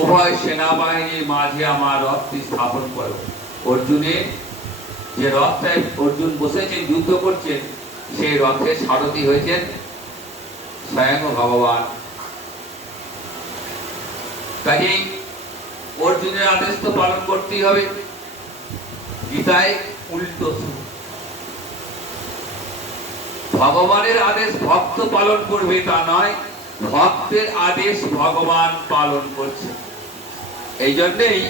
উভয় সেনাবাহিনীর মাঝে আমার রথটি স্থাপন করো। অর্জুনের যে রথটায় অর্জুন বসেছেন, যুদ্ধ করছেন, সেই রথের সারথি হয়েছেন স্বয়ং ভগবান। কাজেই অর্জুনের আদেশ তো পালন করতেই হবে। গীতায় উল্টো, ভগবানের আদেশ ভক্ত পালন করবে তা নয়, ভক্তের আদেশ ভগবান পালন করছে। এই জন্যই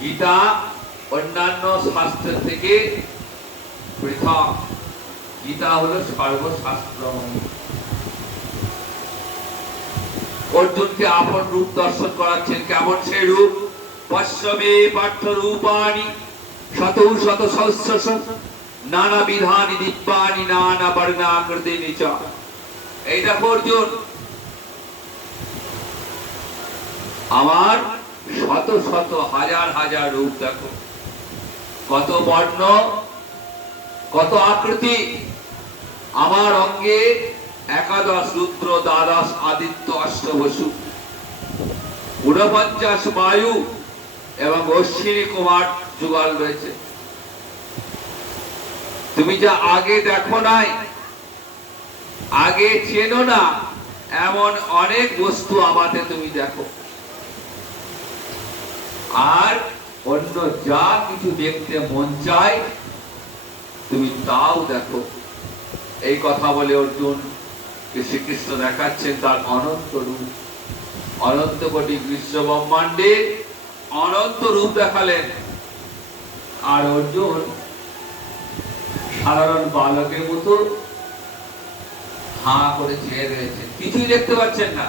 গীতা অন্যান্য শাস্ত্র থেকে পৃথক। গীতা হলো সর্বশাস্ত্রময়ী। অর্জুনকে আপন রূপ দর্শন করাচ্ছেন। কেমন সেই রূপ? পশ্যমে পার্থ রূপাণি শতৌ শত সহস্রশ নানা বিধানি দিব্যানি নানা বর্ণাকৃতিনি চ। এই দেখো অর্জুন, আমার শত শত হাজার হাজার রূপ দেখো, কত বর্ণ, কত আকৃতি। আমার অঙ্গে একাদশ রুদ্র, দ্বাদশ আদিত্য, অষ্টবসু, 49 বায়ু এবং অশ্বিনী কুমার যুগল রয়েছে। তুমি যা আগে দেখো নাই, আগে চেনো না, এমন অনেক বস্তু আমাতে তুমি দেখো। আর অন্য যা কিছু দেখতে মন চায় তুমি তাও দেখো। এই কথা বলে অর্জুন শ্রীকৃষ্ণ দেখাচ্ছেন তার অনন্ত রূপ, অনন্ত কোটি বিশ্ব ব্রহ্মাণ্ডের অনন্ত রূপ দেখালেন। আর অর্জুন সাধারণ বালকের মতো হাঁ করে চেয়ে রয়েছে, কিছুই দেখতে পাচ্ছেন না।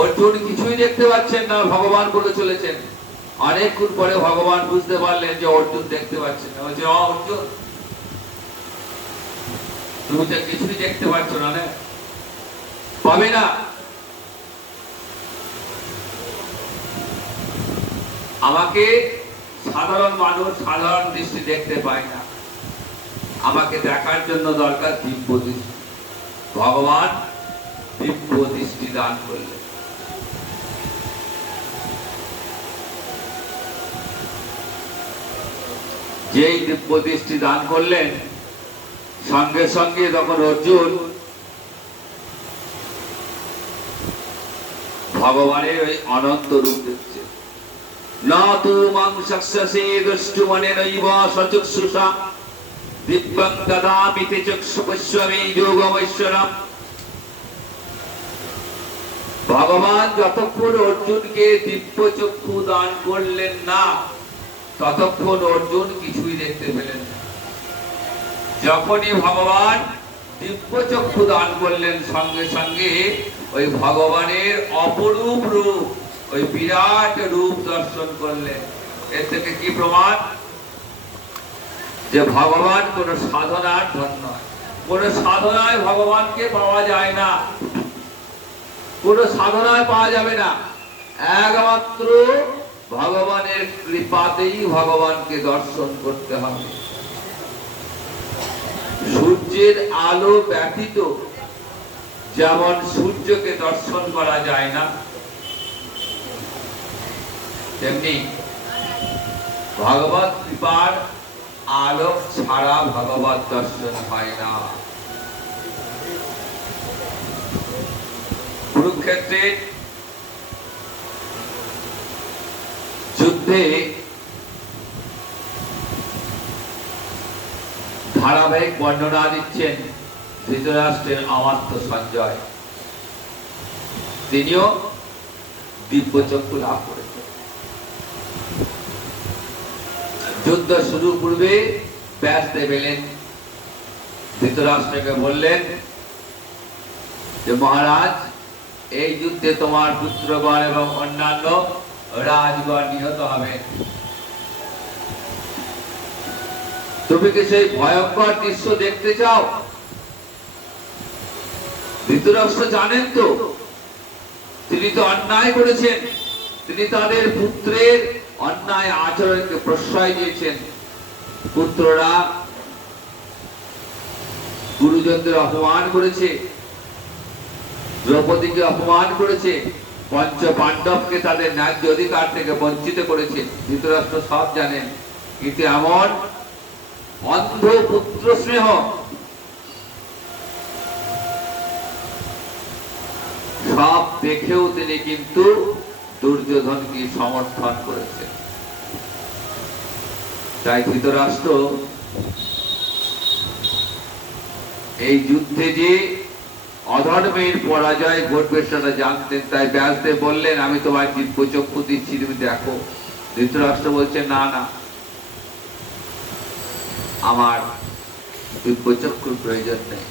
অর্জুন কিছুই দেখতে পাচ্ছেন না, ভগবান বলে চলেছেন। অনেকক্ষণ পরে ভগবান বুঝতে পারলেন যে অর্জুন দেখতে পাচ্ছেন না। বলছে, অর্জুন তুমি তো কিছুই দেখতে পাচ্ছ না, পাবে না। আমাকে সাধারণ মানুষ সাধারণ দৃষ্টি দেখতে পায় না, আমাকে দেখার জন্য দরকার দিব্য দৃষ্টি। ভগবান দিব্য দৃষ্টি দান করলেন। যেই দিব্য দৃষ্টি দান করলেন, সঙ্গে সঙ্গে তখন অর্জুন ভগবানের ওই অনন্ত রূপ দেখছে। না তু মাং শস্যসে দুষ্টুমনেনৈব সচক্ষুষা দিব্যং দদামি তে চক্ষু পশ্যমে যোগমৈশ্বরম। ভগবান যতক্ষণ অর্জুনকে দিব্য চক্ষু দান করলেন না, ততক্ষণ অর্জুন কিছুই দেখতে পেলেন না। যখনই ভগবান দিব্য চক্ষু দান করলেন, সঙ্গে সঙ্গে ওই ভগবানের অপরূপ রূপ, ওই বিরাট রূপ দর্শন করলেন। এর থেকে কি প্রমাণ? যে ভগবান কোন সাধনার ধন নয়। কোন সাধনায় ভগবানকে পাওয়া যায় না, কোন সাধনায় পাওয়া যাবে না। একমাত্র ভগবানের কৃপাতেই ভগবানকে দর্শন করতে হবে। সূর্যের আলো ব্যতীত যেমন সূর্যকে দর্শন করা যায় না, তেমনি ভগবত কৃপার আলোক ছাড়া ভগবত দর্শন হয় না। কুরুক্ষেত্রের যুদ্ধে ধারাবাহিক বর্ণনা দিচ্ছেন ধৃতরাষ্ট্রের অমাত্য সঞ্জয়। তিনিও দিব্য চক্ষু লাভ করেছেন। যুদ্ধ শুরু পূর্বে ব্যাসদেব এলেন, ধৃতরাষ্ট্রকে বললেন যে মহারাজ, এই যুদ্ধে তোমার পুত্রগণ এবং অন্যান্য রাজগণ নিহত হবে। তুমি কি সেই ভয়ঙ্কর দৃশ্য দেখতে চাও? ধৃতরাষ্ট্র জানেন তো, তিনি তো অন্যায় করেছেন। তিনি তাদের পুত্রের অন্যায় আচরণকে প্রশ্রয় দিয়েছেন। পুত্ররা গুরুজনদের অপমান করেছে, দ্রৌপদীকে অপমান করেছে, পঞ্চ পাণ্ডবকে তাদের ন্যায্য অধিকার থেকে বঞ্চিত করেছে। ধৃতরাষ্ট্র সব জানেন, কিন্তু এমন অন্ধ পুত্র স্নেহ, সব দেখেও তিনি কিন্তু দুর্যোধনকে সমর্থন করেছেন। তাই ধৃতরাষ্ট্র এই যুদ্ধে যে অধর্মের পরাজয় ঘটবে সেটা জানতেন। তাই ব্যাসদেব বললেন, আমি তোমার দিব্য চক্ষু দিচ্ছি, তুমি দেখো। ধৃতরাষ্ট্র বলছে, না না, আমার দিব্যচক্ষুর প্রয়োজন নেই।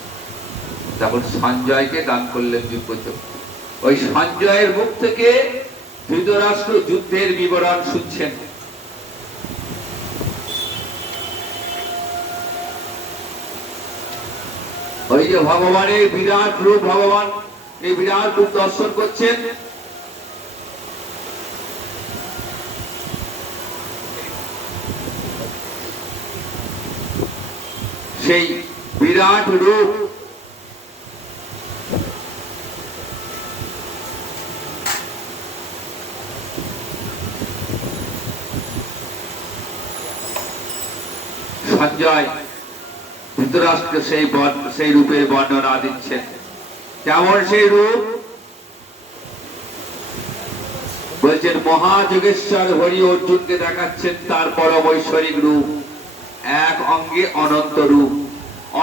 তখন সঞ্জয়কে দান করলেন দিব্যচক্ষু। ওই সঞ্জয়ের মুখ থেকে ধৃতরাষ্ট্র যুদ্ধের বিবরণ শুনছেন। ওই যে ভগবানের বিরাট রূপ, ভগবান এই বিরাট রূপ দর্শন করছেন। সেই বিরাট রূপ সঞ্জয় ধৃতরাষ্ট্রকে সেই রূপের বর্ণনা দিচ্ছেন। কেমন সেই রূপ? বলছেন মহাযোগেশ্বর হরি অর্জুনকে দেখাচ্ছেন তার পরম ঐশ্বরিক রূপ, এক অঙ্গে অনন্ত রূপ,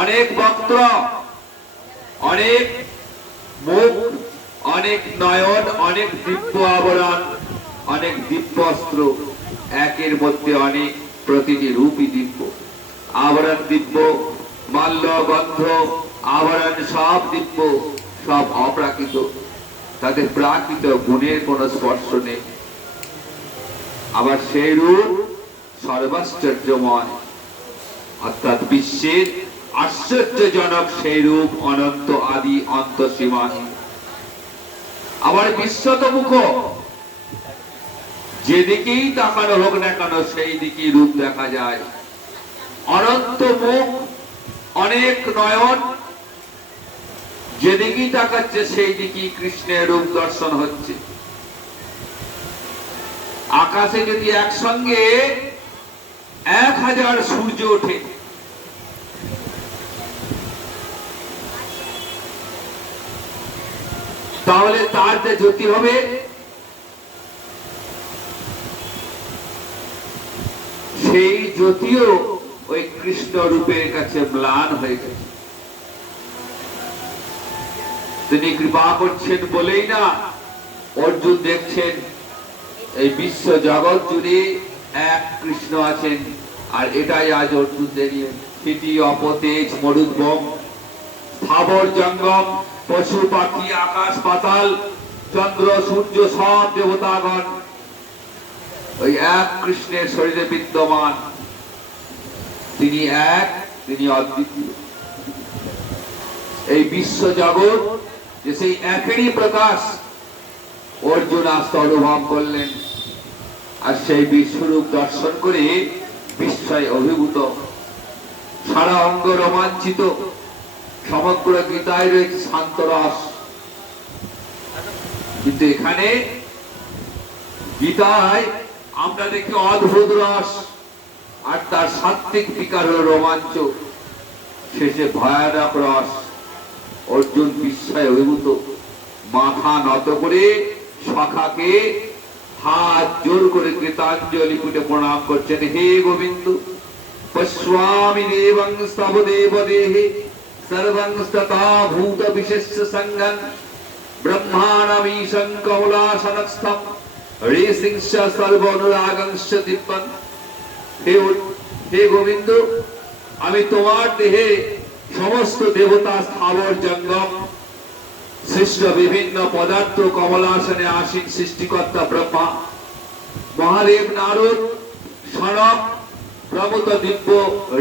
অনেক বক্ত্র, অনেক মুখ, অনেক নয়ন, অনেক দিব্য আবরণ, অনেক দিব্য অস্ত্র, একের মধ্যে অনেক, প্রতিটি রূপই দিব্য, আবরণ দিব্য, মাল্য গন্ধ আবরণ সব দিব্য, সব অপ্রাকৃত, তাদের প্রাকৃত গুণের কোন স্পর্শ নেই। আবার সেই রূপ সর্বাশ্চর্যময়, অর্থাৎ বিশ্বের আশ্চর্যজনক সেই রূপ, অনন্ত আদি অন্ত সীমাহীন। আবার বিশ্বতমুখ, যেদিকেই তাকানো হোক না কেন সেই দিকেই রূপ দেখা যায়, অনন্ত মুখ, অনেক নয়ন, যেদিকেই তাকাচ্ছে সেই দিকেই কৃষ্ণের রূপ দর্শন হচ্ছে। আকাশে যদি একসঙ্গে 1000 সূর্য ওঠে, তাহলে তার যে জ্যোতি হবে সেই জ্যোতিও ওই কৃষ্ণ রূপের কাছে ম্লান হয়ে গেছে। তিনি কৃপা করছেন বলেই না অর্জুন দেখছেন এই বিশ্ব জগৎ জুড়ে এক কৃষ্ণ আছেন। আর এটাই আজ অর্জুন দেখলেন। স্থিতি অপতেজ মরুদ্ভম, স্থাবর জঙ্গম, পশু পাখি, আকাশ পাতাল, চন্দ্র সূর্য, সব দেবতাগণ ওই এক কৃষ্ণের শরীরে বিদ্যমান। তিনি এক, তিনি অদ্বিতীয়। এই বিশ্ব জগৎ যে সেই একেরই প্রকাশ অর্জুন আস্তে অনুভব করলেন। আর সেই বিশ্বরূপ দর্শন করে বিস্ময় অভিভূত, সারা অঙ্গ রোমাঞ্চিত। সমগ্র গীতায় রয়েছে শান্ত রস, কিন্তু এখানে গীতায় আমরা দেখি অদ্ভুত রস, আর তার সাত্বিক বিকার হল রোমাঞ্চ, শেষে ভয়ানক রস। অর্জুন বিস্ময় অভিভূত, মাথা নত করে সখাকে হাত জোর করে কৃতাঞ্জলি পুটে প্রণাম করছেন। হে গোবিন্দ, পশ্বামি দেবং স্তব দেব দেহে সর্বং স্ততা ভূত বিশেষ্য সংগং ব্রহ্মাণমীশং কমলাসনস্থম ঋষিংশ সর্বনুরাগংশ দিব্যং। হে গোবিন্দ, আমি তোমার দেহে সমস্ত দেবতা, স্থাবর জঙ্গম, সৃষ্ট বিভিন্ন পদার্থ, কমলাসনে আসীন সৃষ্টিকর্তা ব্রহ্মা, মহাদেব, নারদ, সনক প্রমুখ দিব্য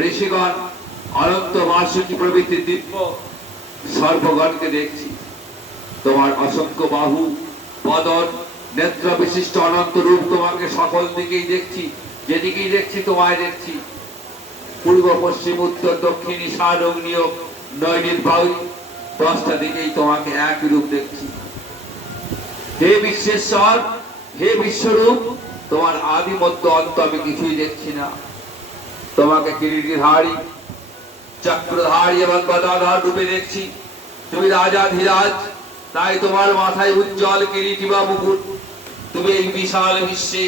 ঋষিগণ, অনন্ত বাসুকী প্রভৃতি দিব্য সর্বগণকে দেখছি। তোমার অসংখ্য বাহু, বদন, নেত্র বিশিষ্ট অনন্ত রূপ, তোমাকে সকল দিকেই দেখছি, যেদিকেই দেখছি তোমায় দেখছি। পূর্ব পশ্চিম উত্তর দক্ষিণ ঈশান অগ্নিয় নৈনিত বায়ু, 10টা দিকেই তোমাকে একই রূপ দেখছি। হে বিশ্বেশ্বর, হে বিশ্বরূপ, তোমার আদি মধ্য অন্ত আমি কিছুই দেখছি না। তোমাকে কিরীটধারী, চক্রধারী এবং গদাধর রূপে দেখছি। তুমি রাজাধিরাজ, তাই তোমার মাথায় উজ্জ্বল কিরীটি বা মুকুট। তুমি এই বিশাল বিশ্বে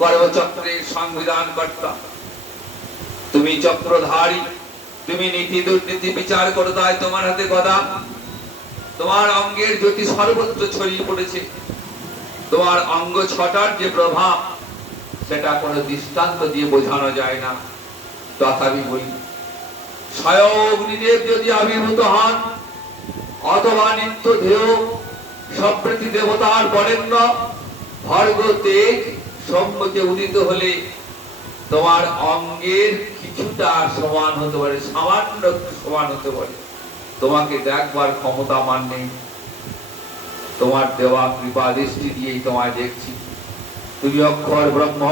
কর্মচক্রের সংবিধান কর্তা। তুমি চক্রধারী, তুমি নীতি দুর্নীতি বিচার করো, তাই তোমার হাতে গদা। তোমার অঙ্গের জ্যোতি সর্বত্র ছড়িয়ে পড়েছে। তোমার অঙ্গ 6টার যে প্রভাব, সেটা কোনো দৃষ্টান্ত দিয়ে বোঝানো যায় না। তথাপি বলি, স্বয়ং অগ্নিদেব যদি আবির্ভূত হন অথবা নিত্য দেহ সম্প্রতি দেবতার বরেণ্য ভর্গ তেজ সম্মুখে উদিত হলে তোমার অঙ্গের কিছুটা সমান হতে পারে, সামান্য সমান হতে পারে। তোমাকে দেখবার ক্ষমতা আমার নেই, তোমার দেওয়া কৃপা দৃষ্টি দিয়েই তোমায় দেখছি। তুমি অক্ষর ব্রহ্ম,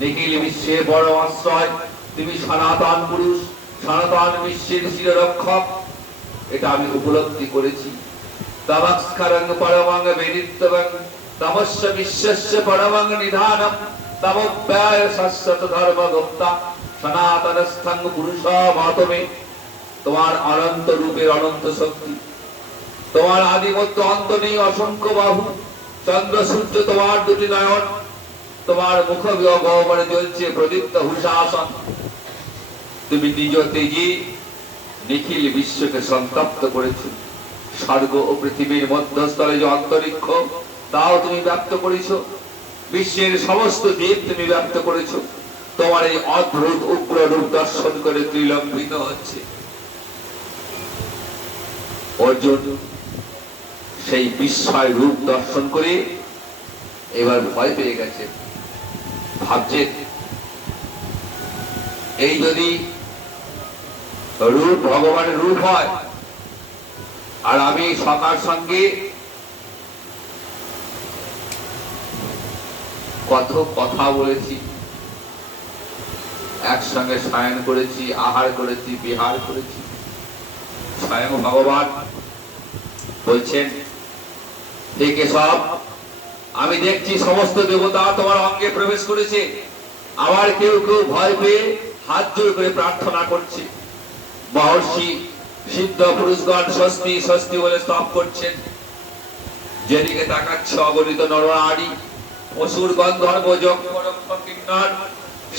নিখিল বিশ্বের বড় আশ্রয়, তুমি সনাতন পুরুষ, সনাতন বিশ্বের চিররক্ষক, এটা আমি উপলব্ধি করেছি। তমস্করং পরমং বেদিতবং তমস্য বিশ্বস্য পরমং নিধানম তমব্যয় শাশ্বত ধর্মগুপ্তা সনাতনস্থং পুরুষমাত্মে। তোমার অনন্ত রূপের অনন্ত শক্তি, তোমার আদিমত্ব অন্ত নেই, অসংখ্য বাহু, চন্দ্র সূর্য তোমার দুটি নয়ন, তোমার মুখ গহ্বরে জ্বলছে প্রদীপ্ত হুষাসন। তুমি নিজ তেজে নিখিল বিশ্বকে সন্তপ্ত করেছো। স্বর্গ ও পৃথিবীর মধ্যস্থলে যে অন্তরিক্ষ, তাও তুমি ব্যক্ত করেছো। বিশ্বের সমস্ত দেব তুমি ব্যক্ত করেছো। তোমার এই অদ্ভুত উগ্র রূপ দর্শন করে ত্রিলম্বিত হচ্ছে অর্জুন। সেই বিস্ময় রূপ দর্শন করে এবার ভয় পেয়ে গেছে। ভাবছে, এই যদি রূপ ভগবানের রূপ হয়, আর আমি সকার সঙ্গে কত কথা বলেছি, একসঙ্গে শয়ন করেছি, আহার করেছি, বিহার করেছি, স্বয়ং ভগবান বলছেন, ঠিক সব আমি দেখছি সমস্ত দেবতা তোমার অঙ্গে প্রবেশ করেছে। আবার কেউ কেউ ভয় পেয়ে হাত জোড় করে প্রার্থনা করছে। মহর্ষি সিদ্ধ পুরুষগণ স্বস্তি স্বস্তি বলে স্তব করছেন। যেদিকে তাকাচ্ছে অগণিত নরনারী, অসুর গন্ধর্ব কিন্নর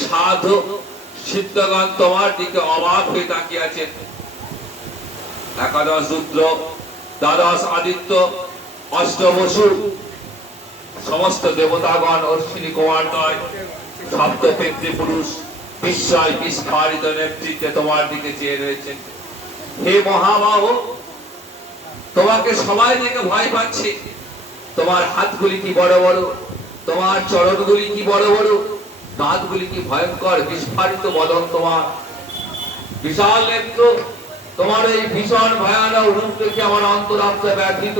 সাধু সিদ্ধগণ তোমার দিকে অবাক হয়ে তাকিয়ে আছেন। একাদশ রুদ্র, দ্বাদশ আদিত্য, অষ্টম অসুর, সমস্ত দেবতাগণ অশ্বিনী কুমারদ্বয়, সপ্ত পিতৃপুরুষ বিস্ময় বিস্ফারিত নেতৃত্বে তোমার দিকে চেয়ে রয়েছেন। হে মহাবাহু, তোমাকে সবাই দেখে ভয় পাচ্ছে। তোমার হাতগুলি কি বড় বড়, তোমার চরণগুলি কি বড় বড়, দাঁতগুলি কি ভয়ঙ্কর, বিস্ফারিত বদন তোমার, বিশাল নেত্র। তোমার এই ভীষণ ভয়ানক রূপ দেখে আমার অন্তরাত্মা ব্যথিত।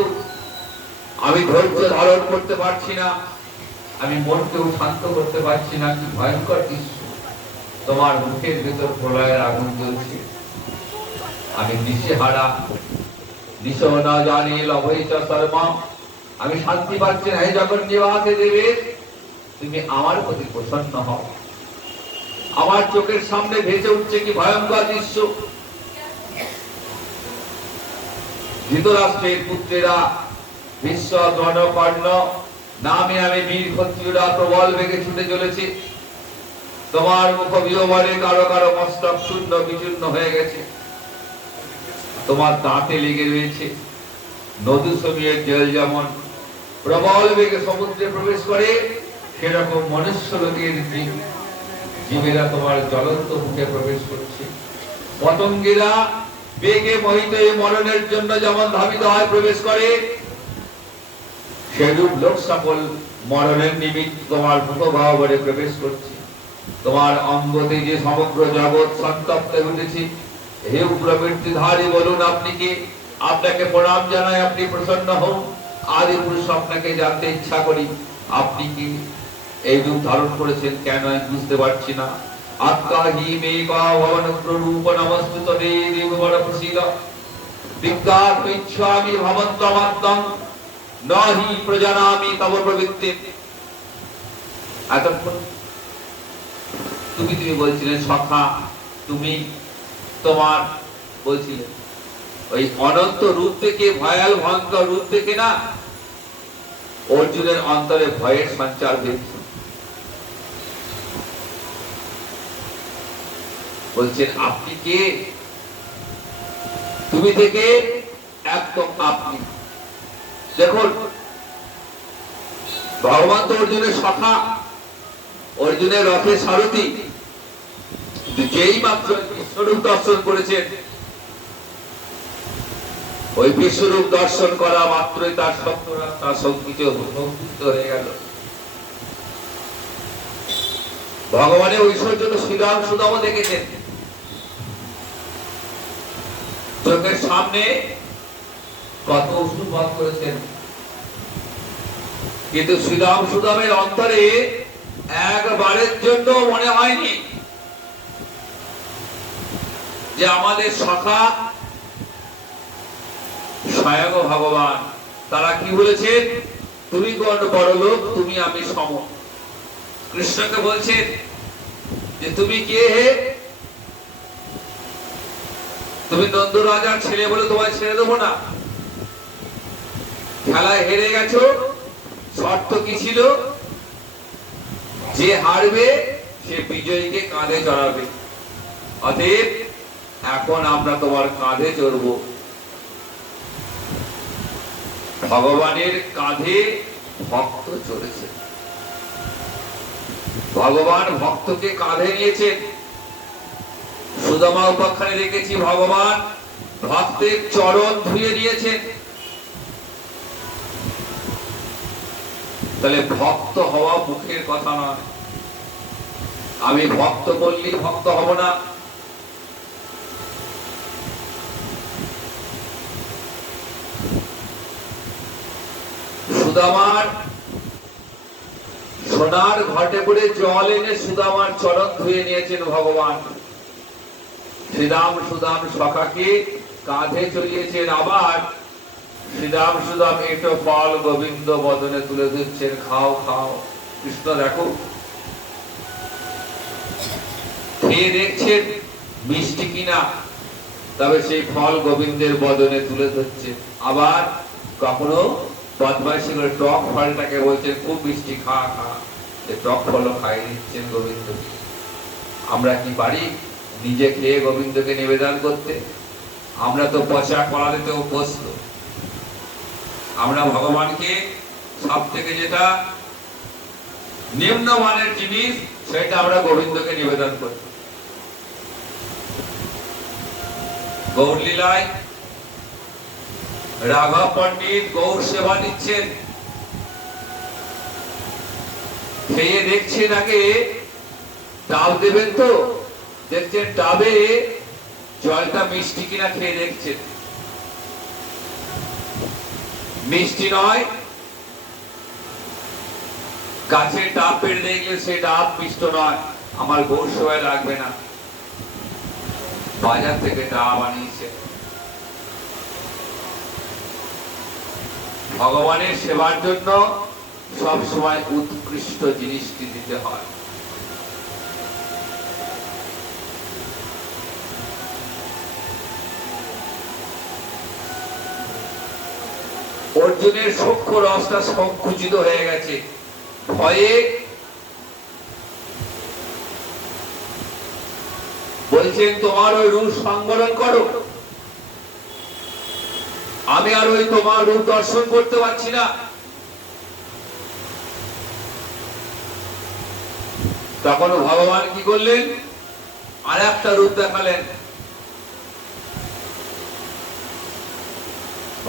আমি ধৈর্য ধারণ করতে পারছি না, আমি মনকেও শান্ত করতে পারছি না। কি ভয়ঙ্কর দৃশ্য, তোমার মুখের ভেতর প্রলয়ের আগুন জ্বলছে। আমি দিশেহারা, দিশ না জানি লভৈচ শর্মা, আমি শান্তি পাচ্ছি না। হে জগৎ নিবাসে দেবে, তুমি আমার প্রতি প্রসন্ন হও। আমার চোখের সামনে ভেসে উঠছে কি ভয়ঙ্কর দৃশ্য। ধৃতরাষ্ট্রের পুত্রেরা বিশ্ব জনকর্ণ নামে আমি বীর ক্ষত্রিয়রা প্রবল বেগে ছুটে চলেছে। তোমার মুখ বিহবরে কারো কারো মস্তক শূন্য বিচূর্ণ হয়ে গেছে। তোমার দাঁতে লেগে রয়েছে। নদী সমীহের জল যেমন প্রবল বেগে সমুদ্রে প্রবেশ করে, সেরকম মনুষ্য লোকের জীবেরা তোমার জ্বলন্ত মুখে প্রবেশ করছে। পতঙ্গেরা বেগে মোহিত মরণের জন্য যেমন ধাবিত হয় প্রবেশ করে, সেরূপ লোক সকল মরণের নিমিত্ত তোমার মুখগহ্বরে প্রবেশ করছে। তোমার অঙ্গতে যে সমগ্র জগৎ সন্তপ্ত উঠেছে। হে প্রবৃত্তিধারী, বলুন আপনি কে? আপনাকে প্রণাম জানাই, আপনি প্রসন্ন হন। আদি পুরুষ আপনাকে জানতে ইচ্ছা করি, আপনি কি এই রূপ ধারণ করেছেন কেন আমি বুঝতে পারছি না। আত্মা হি মে ভবন প্ররূপ নমস্তুত দেব বড় প্রসিদ বিজ্ঞাত ইচ্ছামি ভবন্তমাত্তং নাহি প্রজানামি তব প্রবৃত্তি। এতক্ষণ তুমি বলছিলেন সখা, তুমি তোমার বলছিলেন ওই অনন্ত রূপ থেকে, ভয়াল ভয়ঙ্কর রূপ থেকে না অর্জুনের অন্তরে ভয়ের সঞ্চার হয়েছে। বলছেন আপনি কে? তুমি থেকে একদম আপনি। দেখুন, ভগবান তো অর্জুনের সখা, অর্জুনের রথের সারথি। যেই মাত্র বিশ্বরূপ দর্শন করেছেন, ওই বিশ্বরূপ দর্শন করা মাত্রই তার সত্যরাত্মা সংকুচিত হয়ে গেল। ভগবানের ঐশ্বর্য তো শ্রীরাম সুদামও দেখেছেন, চোখের সামনে কত ওষুধ বধ করেছেন, কিন্তু শ্রীরাম সুদামের অন্তরে একবারের জন্য মনে হয়নি যে আমাদের সখা স্বয়ং ভগবান। তারা কি বলেছেন? তুমি বড় লোক, তুমি আমি সম। কৃষ্ণকে বলছেন যে তুমি কে হে? তুমি নন্দ রাজার ছেলে বলে তোমায় ছেড়ে দেবো না। খেলায় হেরে গেছো, শর্ত কি ছিল? যে হারবে সে বিজয়ীকে কাঁধে চড়াবে। অতএব এখন আমরা তোমার কাঁধে চড়ব। ভগবানের কাঁধে ভক্ত চড়েছে, ভগবান ভক্তকে কাঁধে নিয়েছেন। সুদামা উপাখ্যানে দেখেছি ভগবান ভক্তের চরণ ধুয়ে দিয়েছেন। তাহলে ভক্ত হওয়া মুখের কথা নয়। আমি ভক্ত বললেই ভক্ত হব না। সুদামার সোনার ঘটে করে জল এনে সুদামার চরণ ধুয়ে নিয়েছেন ভগবান। শ্রীরাম সুদাম সখাকে কাঁধে চড়িয়েছেন। আবার শ্রীরাম সুদাম এটো ফল গোবিন্দ বদনে তুলে দিচ্ছেন, খাও খাও। কৃষ্ণ দেখো, খেয়ে দেখছেন মিষ্টি কিনা, তবে সেই ফল গোবিন্দের বদনে তুলে ধরছে। আবার কখনো বদমাইশি করে টক ফলটাকে বলছেন খুব মিষ্টি, খা খা। টক ফল খাইয়ে দিচ্ছেন গোবিন্দকে। আমরা কি পারি নিজে খেয়ে গোবিন্দকে নিবেদন করতে? আমরা তো পচা কলা দিতে অভ্যস্ত। আমরা ভগবানকে সব থেকে যেটা নিম্নমানের জিনিস, সেটা আমরা গোবিন্দকে নিবেদন করি। গৌর লীলায় রাঘব পণ্ডিত গৌর সেবা দিচ্ছেন, খেয়ে দেখছেন আগে ডাব দেবেন তো, দেখছেন ডাবে জলটা মিষ্টি কিনা খেয়ে দেখছেন। মিষ্টি নয়, গাছের ডাব পেড়ে দেখলে সেই ডাব মিষ্ট নয়, আমার গৌর সেবায় লাগবে না, বাজার থেকে ডাব আনিয়েছে। ভগবানের সেবার জন্য সব সময় উৎকৃষ্ট জিনিসটি দিতে হয়। অর্জুনের সূক্ষ্ম রসটা সংকুচিত হয়ে গেছে, ভয়ে বলছেন তোমার ওই রূপ সংবরণ করো, আমি আর ওই তোমার রূপ দর্শন করতে পারছি না। তখন ভগবান কি করলেন? আর একটা রূপ দেখালেন।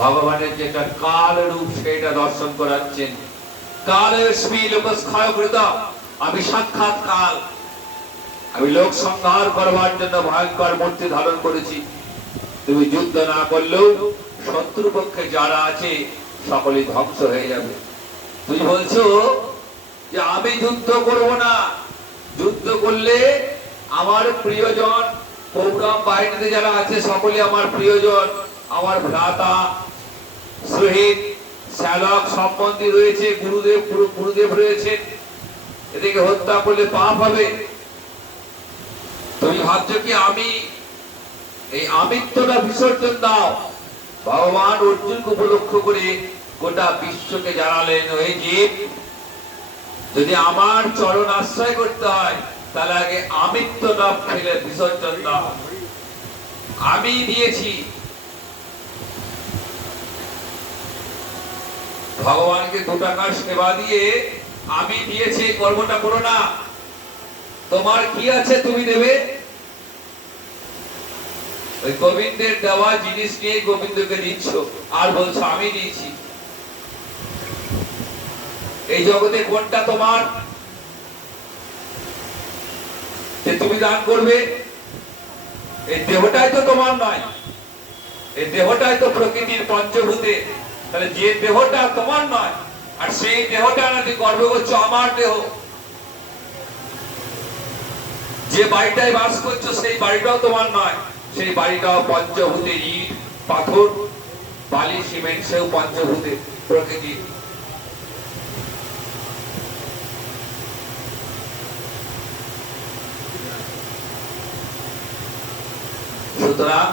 ভগবানের যেটা কাল রূপ সেটা দর্শন করাচ্ছেন। কালেস্মি লোকস্ক্ষয় কৃত, আমি সাক্ষাৎ কাল, আমি লোক সংহার করবার জন্য ভয়ঙ্কর মূর্তি ধারণ করেছি। তুমি যুদ্ধ না করলেও শত্রু পক্ষে যারা আছে সকলে ধ্বংস হয়ে যাবে। তুমি বলছো যে আমি যুদ্ধ করব না, যুদ্ধ করলে আমার প্রিয়জন প্রোগ্রাম বাহিনীতে যারা আছে সকলে আমার প্রিয়জন, আমার ভ্রাতা শহীদ শ্যালক সম্বন্ধী রয়েছে, গুরুদেব রয়েছে, এদিকে হত্যা করলে পাপ হবে। তুমি ভাবছো কি আমি এই আমিত্বটা বিসর্জন দাও? ভগবান অর্জুনকে উপলক্ষ করে গোটা বিশ্বকে জানালেন, ওই জীব যদি আমার চরণ আশ্রয় করতে হয় তাহলে আগে আমিত্বটা ফেলে বিসর্জন দাও। আমি দিয়েছি। ভগবানকে 2 টাকার সেবা দিয়ে আমি দিয়েছি কর্মটা করো না। তোমার কি আছে তুমি দেবে? ওই গোবিন্দের দেওয়া জিনিস নিয়ে গোবিন্দকে দিচ্ছ আর বলছো আমি দিয়েছি। এই জগতে কোনটা তোমার যে তুমি দান করবে? এই দেহটাই তো তোমার নয়, এই দেহটাই তো প্রকৃতির পঞ্চভূতে। তাহলে যে দেহটা তোমার নয় আর সেই দেহটা নাকি গর্ব করছো আমার দেহ। যে বাড়িটায় বাস করছো সেই বাড়িটাও তোমার নয়, সেই বাড়িটাও পঞ্চভূতে, ইট পাথর বালি সিমেন্ট, সেও পঞ্চভূতে প্রকৃতি। সুতরাং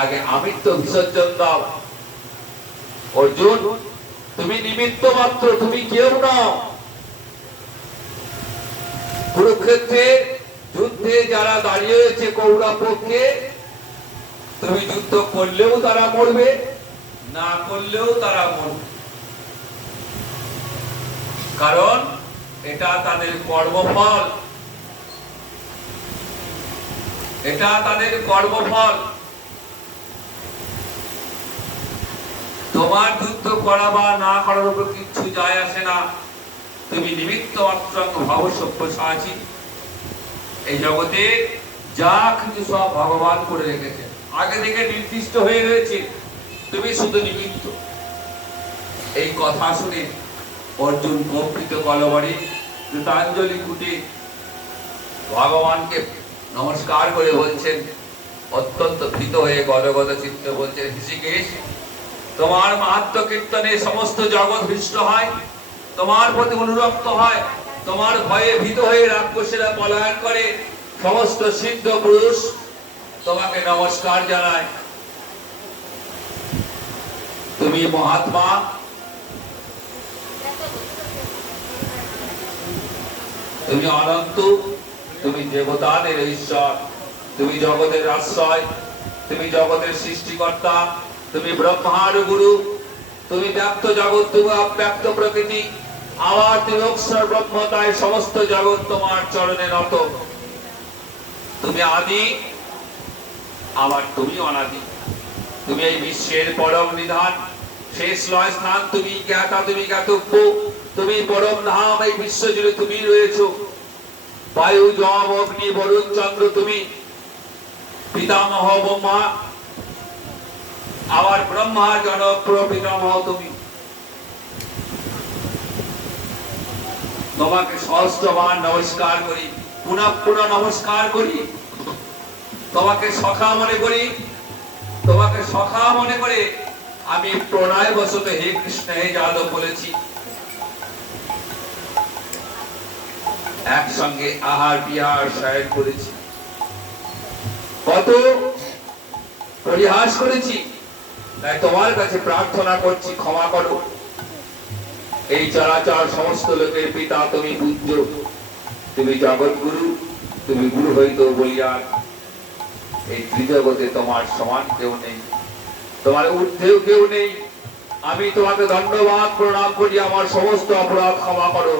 আগে আমিত্ব বিসর্জন দাও। অর্জুন, তুমি নিমিত্ত মাত্র, তুমি কেউ নও। কুরুক্ষেত্রে যুদ্ধে যারা দাঁড়িয়ে রয়েছে কৌরব পক্ষে, তুমি যুদ্ধ করলেও তারা মরবে, না করলেও তারা মরবে। কারণ এটা তাদের কর্মফল, এটা তাদের কর্মফল। তোমার যুদ্ধ করা বা না করার উপর কিচ্ছু যায় আসে না। তুমি নিমিত্ত মাত্র ভাব সব্যসাচী। এই জগতে যা কিছু সব ভগবান করে রেখেছে, আগে থেকে নির্দিষ্ট হয়ে রয়েছে, তুমি শুধু নিমিত্ত। এই কথা শুনে অর্জুন কম্পিত কলবরে কৃতাঞ্জলি কুটে ভগবানকে নমস্কার করে বলছেন, অত্যন্ত ভীত হয়ে গদগদ চিত্তে বলছেন, ঋষিকেশ, তোমার মাহাত্ম্য কীর্তনে সমস্ত জগৎ হৃষ্ট হয়, তোমার প্রতি অনুরক্ত হয়, তোমার ভয়ে ভীত হয়ে রাক্ষসেরা পলায়ন করে, সমস্ত সিদ্ধ পুরুষ তোমাকে নমস্কার জানায়। তুমি মহাত্মা, তুমি অনন্ত, তুমি দেবতাদের ঈশ্বর, তুমি জগতের আশ্রয়, তুমি জগতের সৃষ্টিকর্তা, তুমি ব্রহ্মার গুরু, তুমি ব্যক্ত জগৎ, তুমি অব্যক্ত প্রকৃতি, আবার তুমি অক্ষর ব্রহ্মতায় সমস্ত জগৎ তোমার চরণে নত। তুমি আদি, আবার তুমি অনাদি। তুমি এই বিশ্বের পরম নিধান, শেষ লয় স্থান, তুমি জ্ঞাতা, তুমি জ্ঞাতব্য, তুমি পরম ধাম। এই বিশ্ব জুড়ে তুমি রয়েছ। বায়ু, জল, অগ্নি, বরুণ, চন্দ্র তুমি, পিতামহ ব্রহ্মা, আবার ব্রহ্মার জনক পিতামহ তুমি। তোমাকে সহস্রবার নমস্কার করি, পুনঃ পুনঃ নমস্কার করি। তোমাকে সখা মনে করি, তোমাকে সখা মনে করে আমি প্রণয় বশত হে কৃষ্ণ হে যাদব বলেছি। একসঙ্গে আহার বিহার শয়ন করেছি, কত পরিহাস করেছি। তাই তোমার কাছে প্রার্থনা করছি, ক্ষমা করো। এই চরাচর সমস্ত লোকের পিতা তুমি, পূজ্য তুমি, জগৎ গুরু তুমি, গুরু হইতো বলিয়ার এই ত্রিজগতে তোমার সমান কেউ নেই, তোমার ঊর্ধ্বেও কেউ নেই। আমি তোমাকে ধন্যবাদ প্রণাম করি, আমার সমস্ত অপরাধ ক্ষমা করো।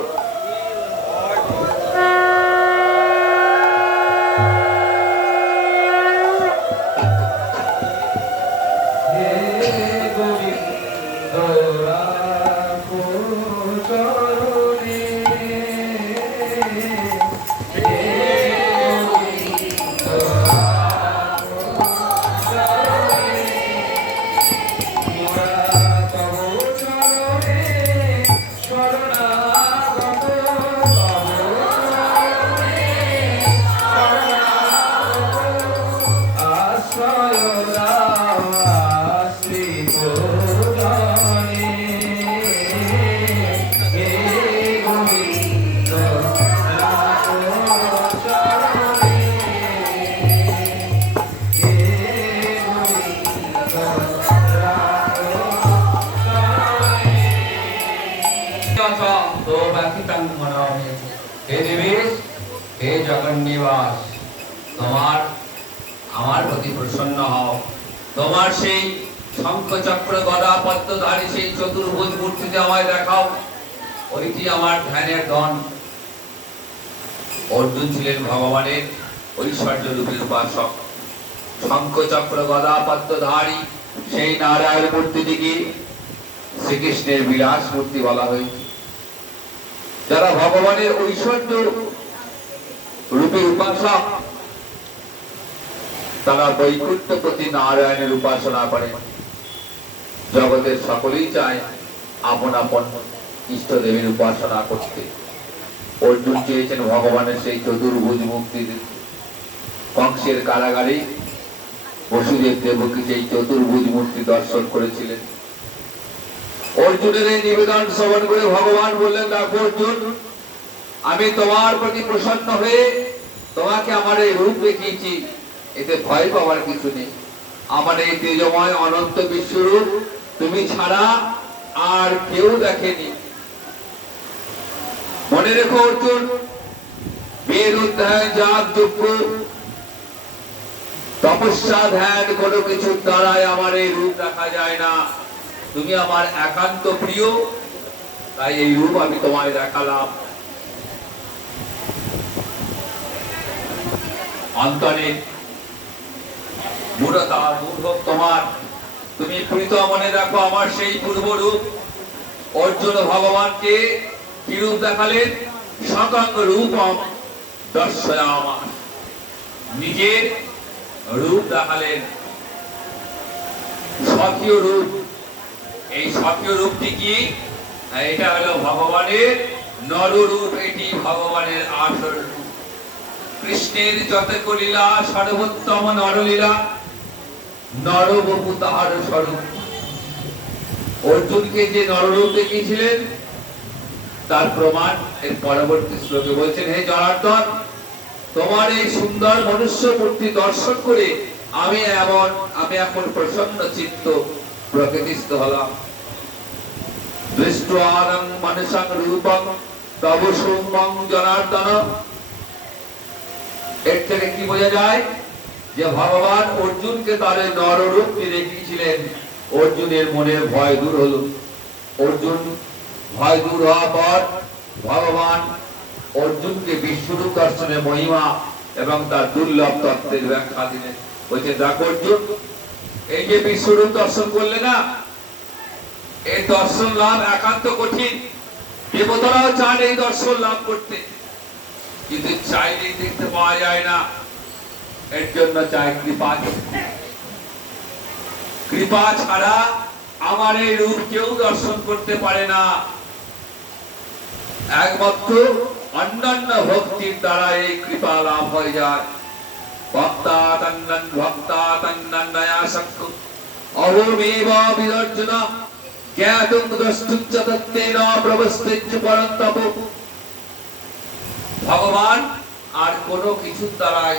হে দেবেশ, হে জগন্নিবাস, তোমার আমার প্রতি প্রসন্ন হও। তোমার সেই শঙ্খ চক্র গদা পদ্মধারী সেই চতুর্ভুজ মূর্তিতে আমায় দেখাও, ওইটি আমার ধ্যানের ধন। অর্জুন ছিলেন ভগবানের ঐশ্বর্য রূপের উপাসক। শঙ্খ চক্র গদা পদ্মধারী সেই নারায়ণ মূর্তিটিকে শ্রীকৃষ্ণের বিলাস মূর্তি বলা হয়েছে। যারা ভগবানের ঐশ্বর্য রূপে উপাসক, তারা বৈকুণ্ঠপতি নারায়ণের উপাসনা করে। জগতের সকলেই চায় আপন আপন ইষ্টদেবের উপাসনা করতে। অর্জুন চেয়েছেন ভগবানের সেই চতুর্ভুজ মুক্তি দিতে। কংসের কারাগারে বসুদেব দেবকী সেই চতুর্ভুজ মূর্তি দর্শন করেছিলেন। অর্জুনের এই নিবেদন শ্রবণ করে ভগবান বললেন, দেখো অর্জুন, আমি তোমার প্রতি প্রসন্ন হয়ে তোমাকে আমার এই রূপ দেখিয়েছি, এতে ভয় পাওয়ার কিছু নেই। আমার এই তেজময় অনন্ত বিশ্বরূপ তুমি ছাড়া আর কেউ দেখেনি। মনে রেখো অর্জুন, বেদ অধ্যায় যাগ যজ্ঞ তপস্যা ধ্যান কোনো কিছুর দ্বারাই আমার এই রূপ দেখা যায় না। তুমি আমার একান্ত প্রিয়, তাই এই রূপ আমি তোমায় দেখালাম। অন্তরে মূঢ়তা মূর্খ তোমার, তুমি প্রীত মনে রাখো আমার সেই পূর্ব রূপ। অর্জুন ভগবানকে কি রূপ দেখালেন? সকং রূপম দর্শয়ামা, নিজের রূপ দেখালেন, স্বকীয় রূপ। এই স্বকীয় রূপটি কি? এটা হলো ভগবানের নররূপ, এটি ভগবানের আসল রূপ। কৃষ্ণের যত লীলা সর্বোত্তম নরলীলা, নরবপু তাহার স্বরূপ। অর্জুনকে যে নররূপ দেখিয়েছিলেন তার প্রমাণ এর পরবর্তী শ্লোকে বলছেন, হে জনার্দন, তোমার এই সুন্দর মনুষ্য মূর্তি দর্শন করে আমি এখন প্রসন্ন চিত্ত প্রকৃতিস্থ হলাম। দৃষ্ট্বারং মনসং রূপং তব সৌম্যং জনার্দন। এর থেকে কি বোঝা যায়? যে ভগবান অর্জুনকে তার নররূপটি দেখিয়েছিলেন। অর্জুনের মনের ভয় দূর হলো। অর্জুন ভয় দূর হওয়ার পর ভগবান অর্জুনকে বিশ্বরূপ দর্শনের মহিমা এবং তার দুর্লভ তত্ত্বের ব্যাখ্যা দিলেন। বলছে, দেখো অর্জুন, এই যে বিশ্বরূপ দর্শন করলে না, এই দর্শন লাভ একান্ত কঠিন। দেবতারাও চান এই দর্শন লাভ করতে, কিন্তু চাইলেই দেখতে পাওয়া যায় না। এর জন্য চাই কৃপা। কৃপা ছাড়া আমার এই রূপ কেউ দর্শন করতে পারে না। একমাত্র অন্যান্য ভক্তির দ্বারা এই কৃপা লাভ হয়ে যায়। ভক্তা তন্নন ভক্তা তন্নন্নয়া শক্ত অহমেব বিদর্জন জ্ঞাতুং দ্রষ্টুং চ তত্তেন প্রবস্তেচ্চ পরন্তপ। ভগবান আর কোনো কিছুর দ্বারাই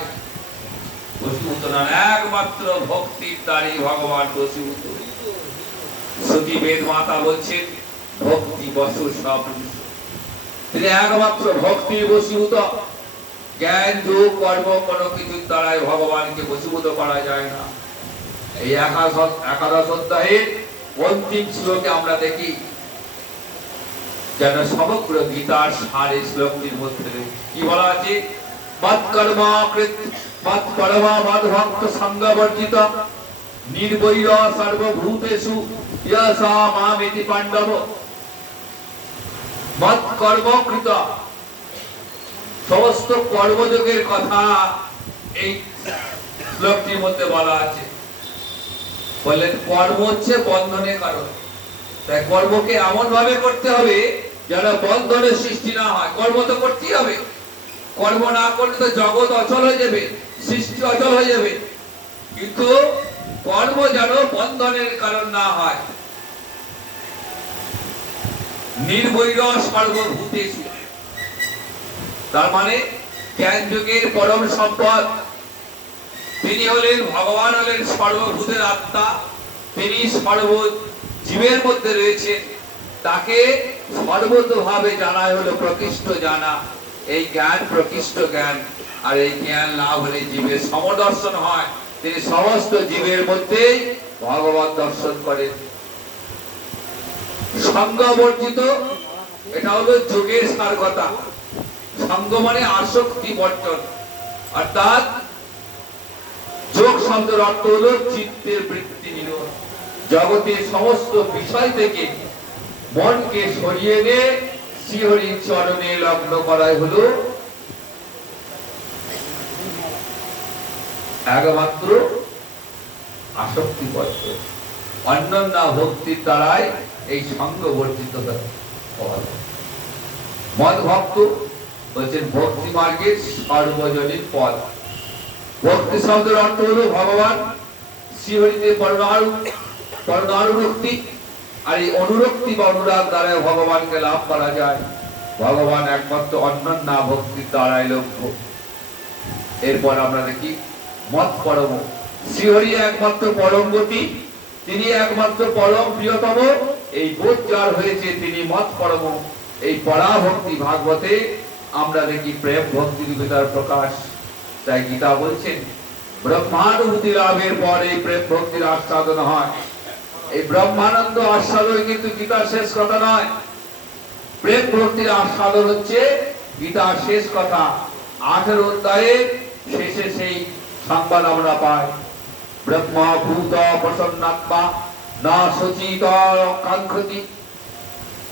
বশীভূত না, একমাত্র ভক্তির দ্বারাই ভগবান বশীভূত। শ্রুতি বেদ মাতা বলছেন, ভক্তি বশু সব। তিনি একমাত্র ভক্তির বশীভূত। জ্ঞান যোগ কর্ম কোনো কিছুর দ্বারাই ভগবানকে বশীভূত করা যায় না। এই একাদশ অধ্যায়ের অন্তিম শ্লোকে আমরা দেখি যেন সমগ্র গীতার সার এই শ্লোকটির মধ্যে কি বলা আছে? মৎকর্মা কৃত মৎপরমা মদ্ভক্ত সঙ্গবর্জিত নির্বৈর সর্বভূতেষু ইয়সা মামেতি পাণ্ডব। মৎকর্মকৃত, সমস্ত কর্মযোগের কথা এই শ্লোকটির মধ্যে বলা আছে। বললেন কর্ম হচ্ছে বন্ধনের কারণ, তাই কর্মকে এমন ভাবে করতে হবে যেন বন্ধনের সৃষ্টি না হয়। কর্ম তো করতেই হবে, কর্ম না করলে তো জগৎ অচল হয়ে যাবে, সৃষ্টি অচল হয়ে যাবে। কিন্তু কর্ম যেন বন্ধনের কারণ না হয়। নির্বৈর সর্বভূতেষু, তার মানে জ্ঞান যুগের পরম সম্পদ তিনি হলেন, ভগবান হলেন সর্বভূতের আত্মা। তিনি সর্ব জীবের মধ্যে রয়েছে, তাকে সর্বতভাবে জানাই হলো প্রকৃষ্ট জানা। এই জ্ঞান প্রকৃষ্ট জ্ঞান, আর এই জ্ঞান লাভ হলে জীবের সমদর্শন হয়। তিনি সমস্ত জীবের মধ্যেই ভগবত দর্শন করেন। সঙ্গ বর্জিত, এটা হলো যোগের সার কথা। সঙ্গ মানে আসক্তি বর্জন, অর্থাৎ যোগ শব্দের অর্থ হলো চিত্তের বৃত্তি নিরোধ। জগতের সমস্ত বিষয় থেকে মনকে সরিয়ে এনে শ্রীহরির চরণে লগ্ন করাই হলো একমাত্র আসক্তি পত্র। অন্যান্য ভক্তির দ্বারাই এই সঙ্গ বর্জিত হয়। মদ ভক্ত হচ্ছেন ভক্তি মার্গের সর্বজনীন পদ। ভক্তি শব্দের অর্থ হলো ভগবান শ্রীহরিতে পরমানুরক্তি, আর এই অনুরক্তি বা অনুরাগ দ্বারা ভগবানকে লাভ করা যায়। ভগবান একমাত্র অন্যান্য ভক্তির দ্বারাই লভ্য। এরপর আমরা দেখি মত পরম। শ্রীহরি একমাত্র পরম গতি, তিনি একমাত্র পরম প্রিয়তম। এই বোধ যার হয়েছে তিনি মত পরম। এই পরাভক্তি ভাগবতে আমরা দেখি প্রেম ভক্তি রূপে প্রকাশ। তাই গীতা বলছেন ব্রহ্মানুভূতি লাভের পর এই প্রেম ভক্তির আস্বাদন হয়। এই ব্রহ্মানন্দ আস্বাদন কিন্তু গীতার শেষ কথা নয়। প্রেম ভক্তির আস্বাদন হচ্ছে গীতার শেষ কথা। 18 অধ্যায়ের শেষে সেই সংবাদ আমরা পাই। ব্রহ্মা ভূত প্রসন্নাত্মা না সচিত কাঙ্ক্ষতি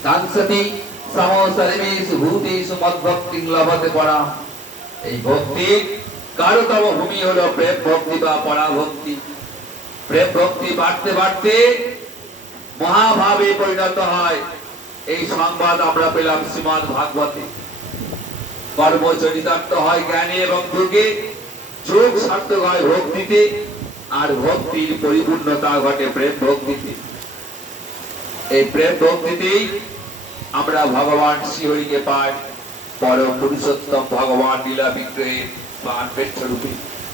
কাঙ্ক্ষতি সমসর্বেষু ভূতেষু মদ্ভক্তিং লভতে পরাম। এই ভক্তির কারতম ভূমি হলো প্রেম ভক্তি বা পরাভক্তি। প্রেম ভক্তি বাড়তে বাড়তে মহাভাবে পরিণত হয়। এই সংবাদ আমরা পেলাম শ্রীমদ্ ভাগবতে। কর্ম চরিতার্থ হয় জ্ঞানে এবং যোগে, যোগ সার্থক হয় ভক্তিতে, আর ভক্তির পরিপূর্ণতা ঘটে প্রেম ভক্তিতে। এই প্রেম ভক্তিতেই আমরা ভগবান শ্রীহরিকে পাই। পরম পুরুষোত্তম ভগবান লীলা বিগ্রহে প্রাণ পেট্য রূপে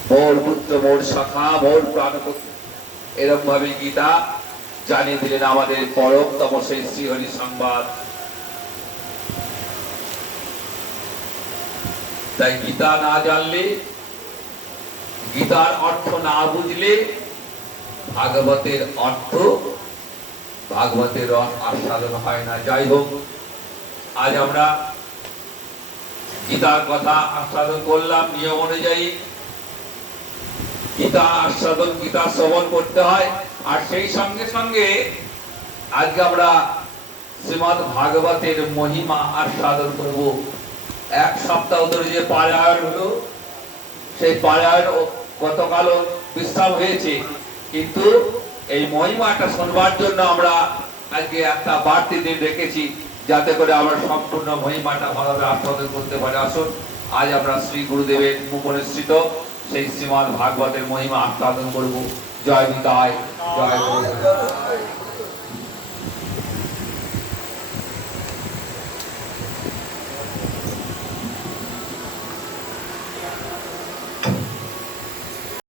মোর পুত্র মোর সখা মোর প্রাণপুত্র। এরকম ভাবে গীতা জানিয়ে দিলেন আমাদের পরমতম সেই শ্রীহরি সংবাদ। তাই গীতা না জানলে, গীতার অর্থ না বুঝলে ভাগবতের অর্থ, ভাগবতের আস্বাদন হয় না। যাই হোক, আজ আমরা গীতার কথা আস্বাদন করলাম। নিয়ম অনুযায়ী গীতা আস্বাদন, গীতা শ্রবণ করতে হয়। আর সেই সঙ্গে সঙ্গে আজকে আমরা শ্রীমদ্ ভাগবতের মহিমা আস্বাদন করব। এক সপ্তাহ ধরে যে পারায়ণ হলো, সেই পারায়ণ গতকাল বিশ্রাম হয়েছে, কিন্তু এই মহিমাটা শোনবার জন্য আমরা আজকে একটা বাড়তি দিন রেখেছি, যাতে করে আমরা সম্পূর্ণ মহিমাটা ভালোভাবে আস্বাদন করতে পারি। আসুন আজ আমরা শ্রী গুরুদেবের মুখনিসৃত সেই শ্রীমদ্ ভাগবতের মহিমা আস্বাদন করব। জয় নিতাই, জয় গুরুদেব।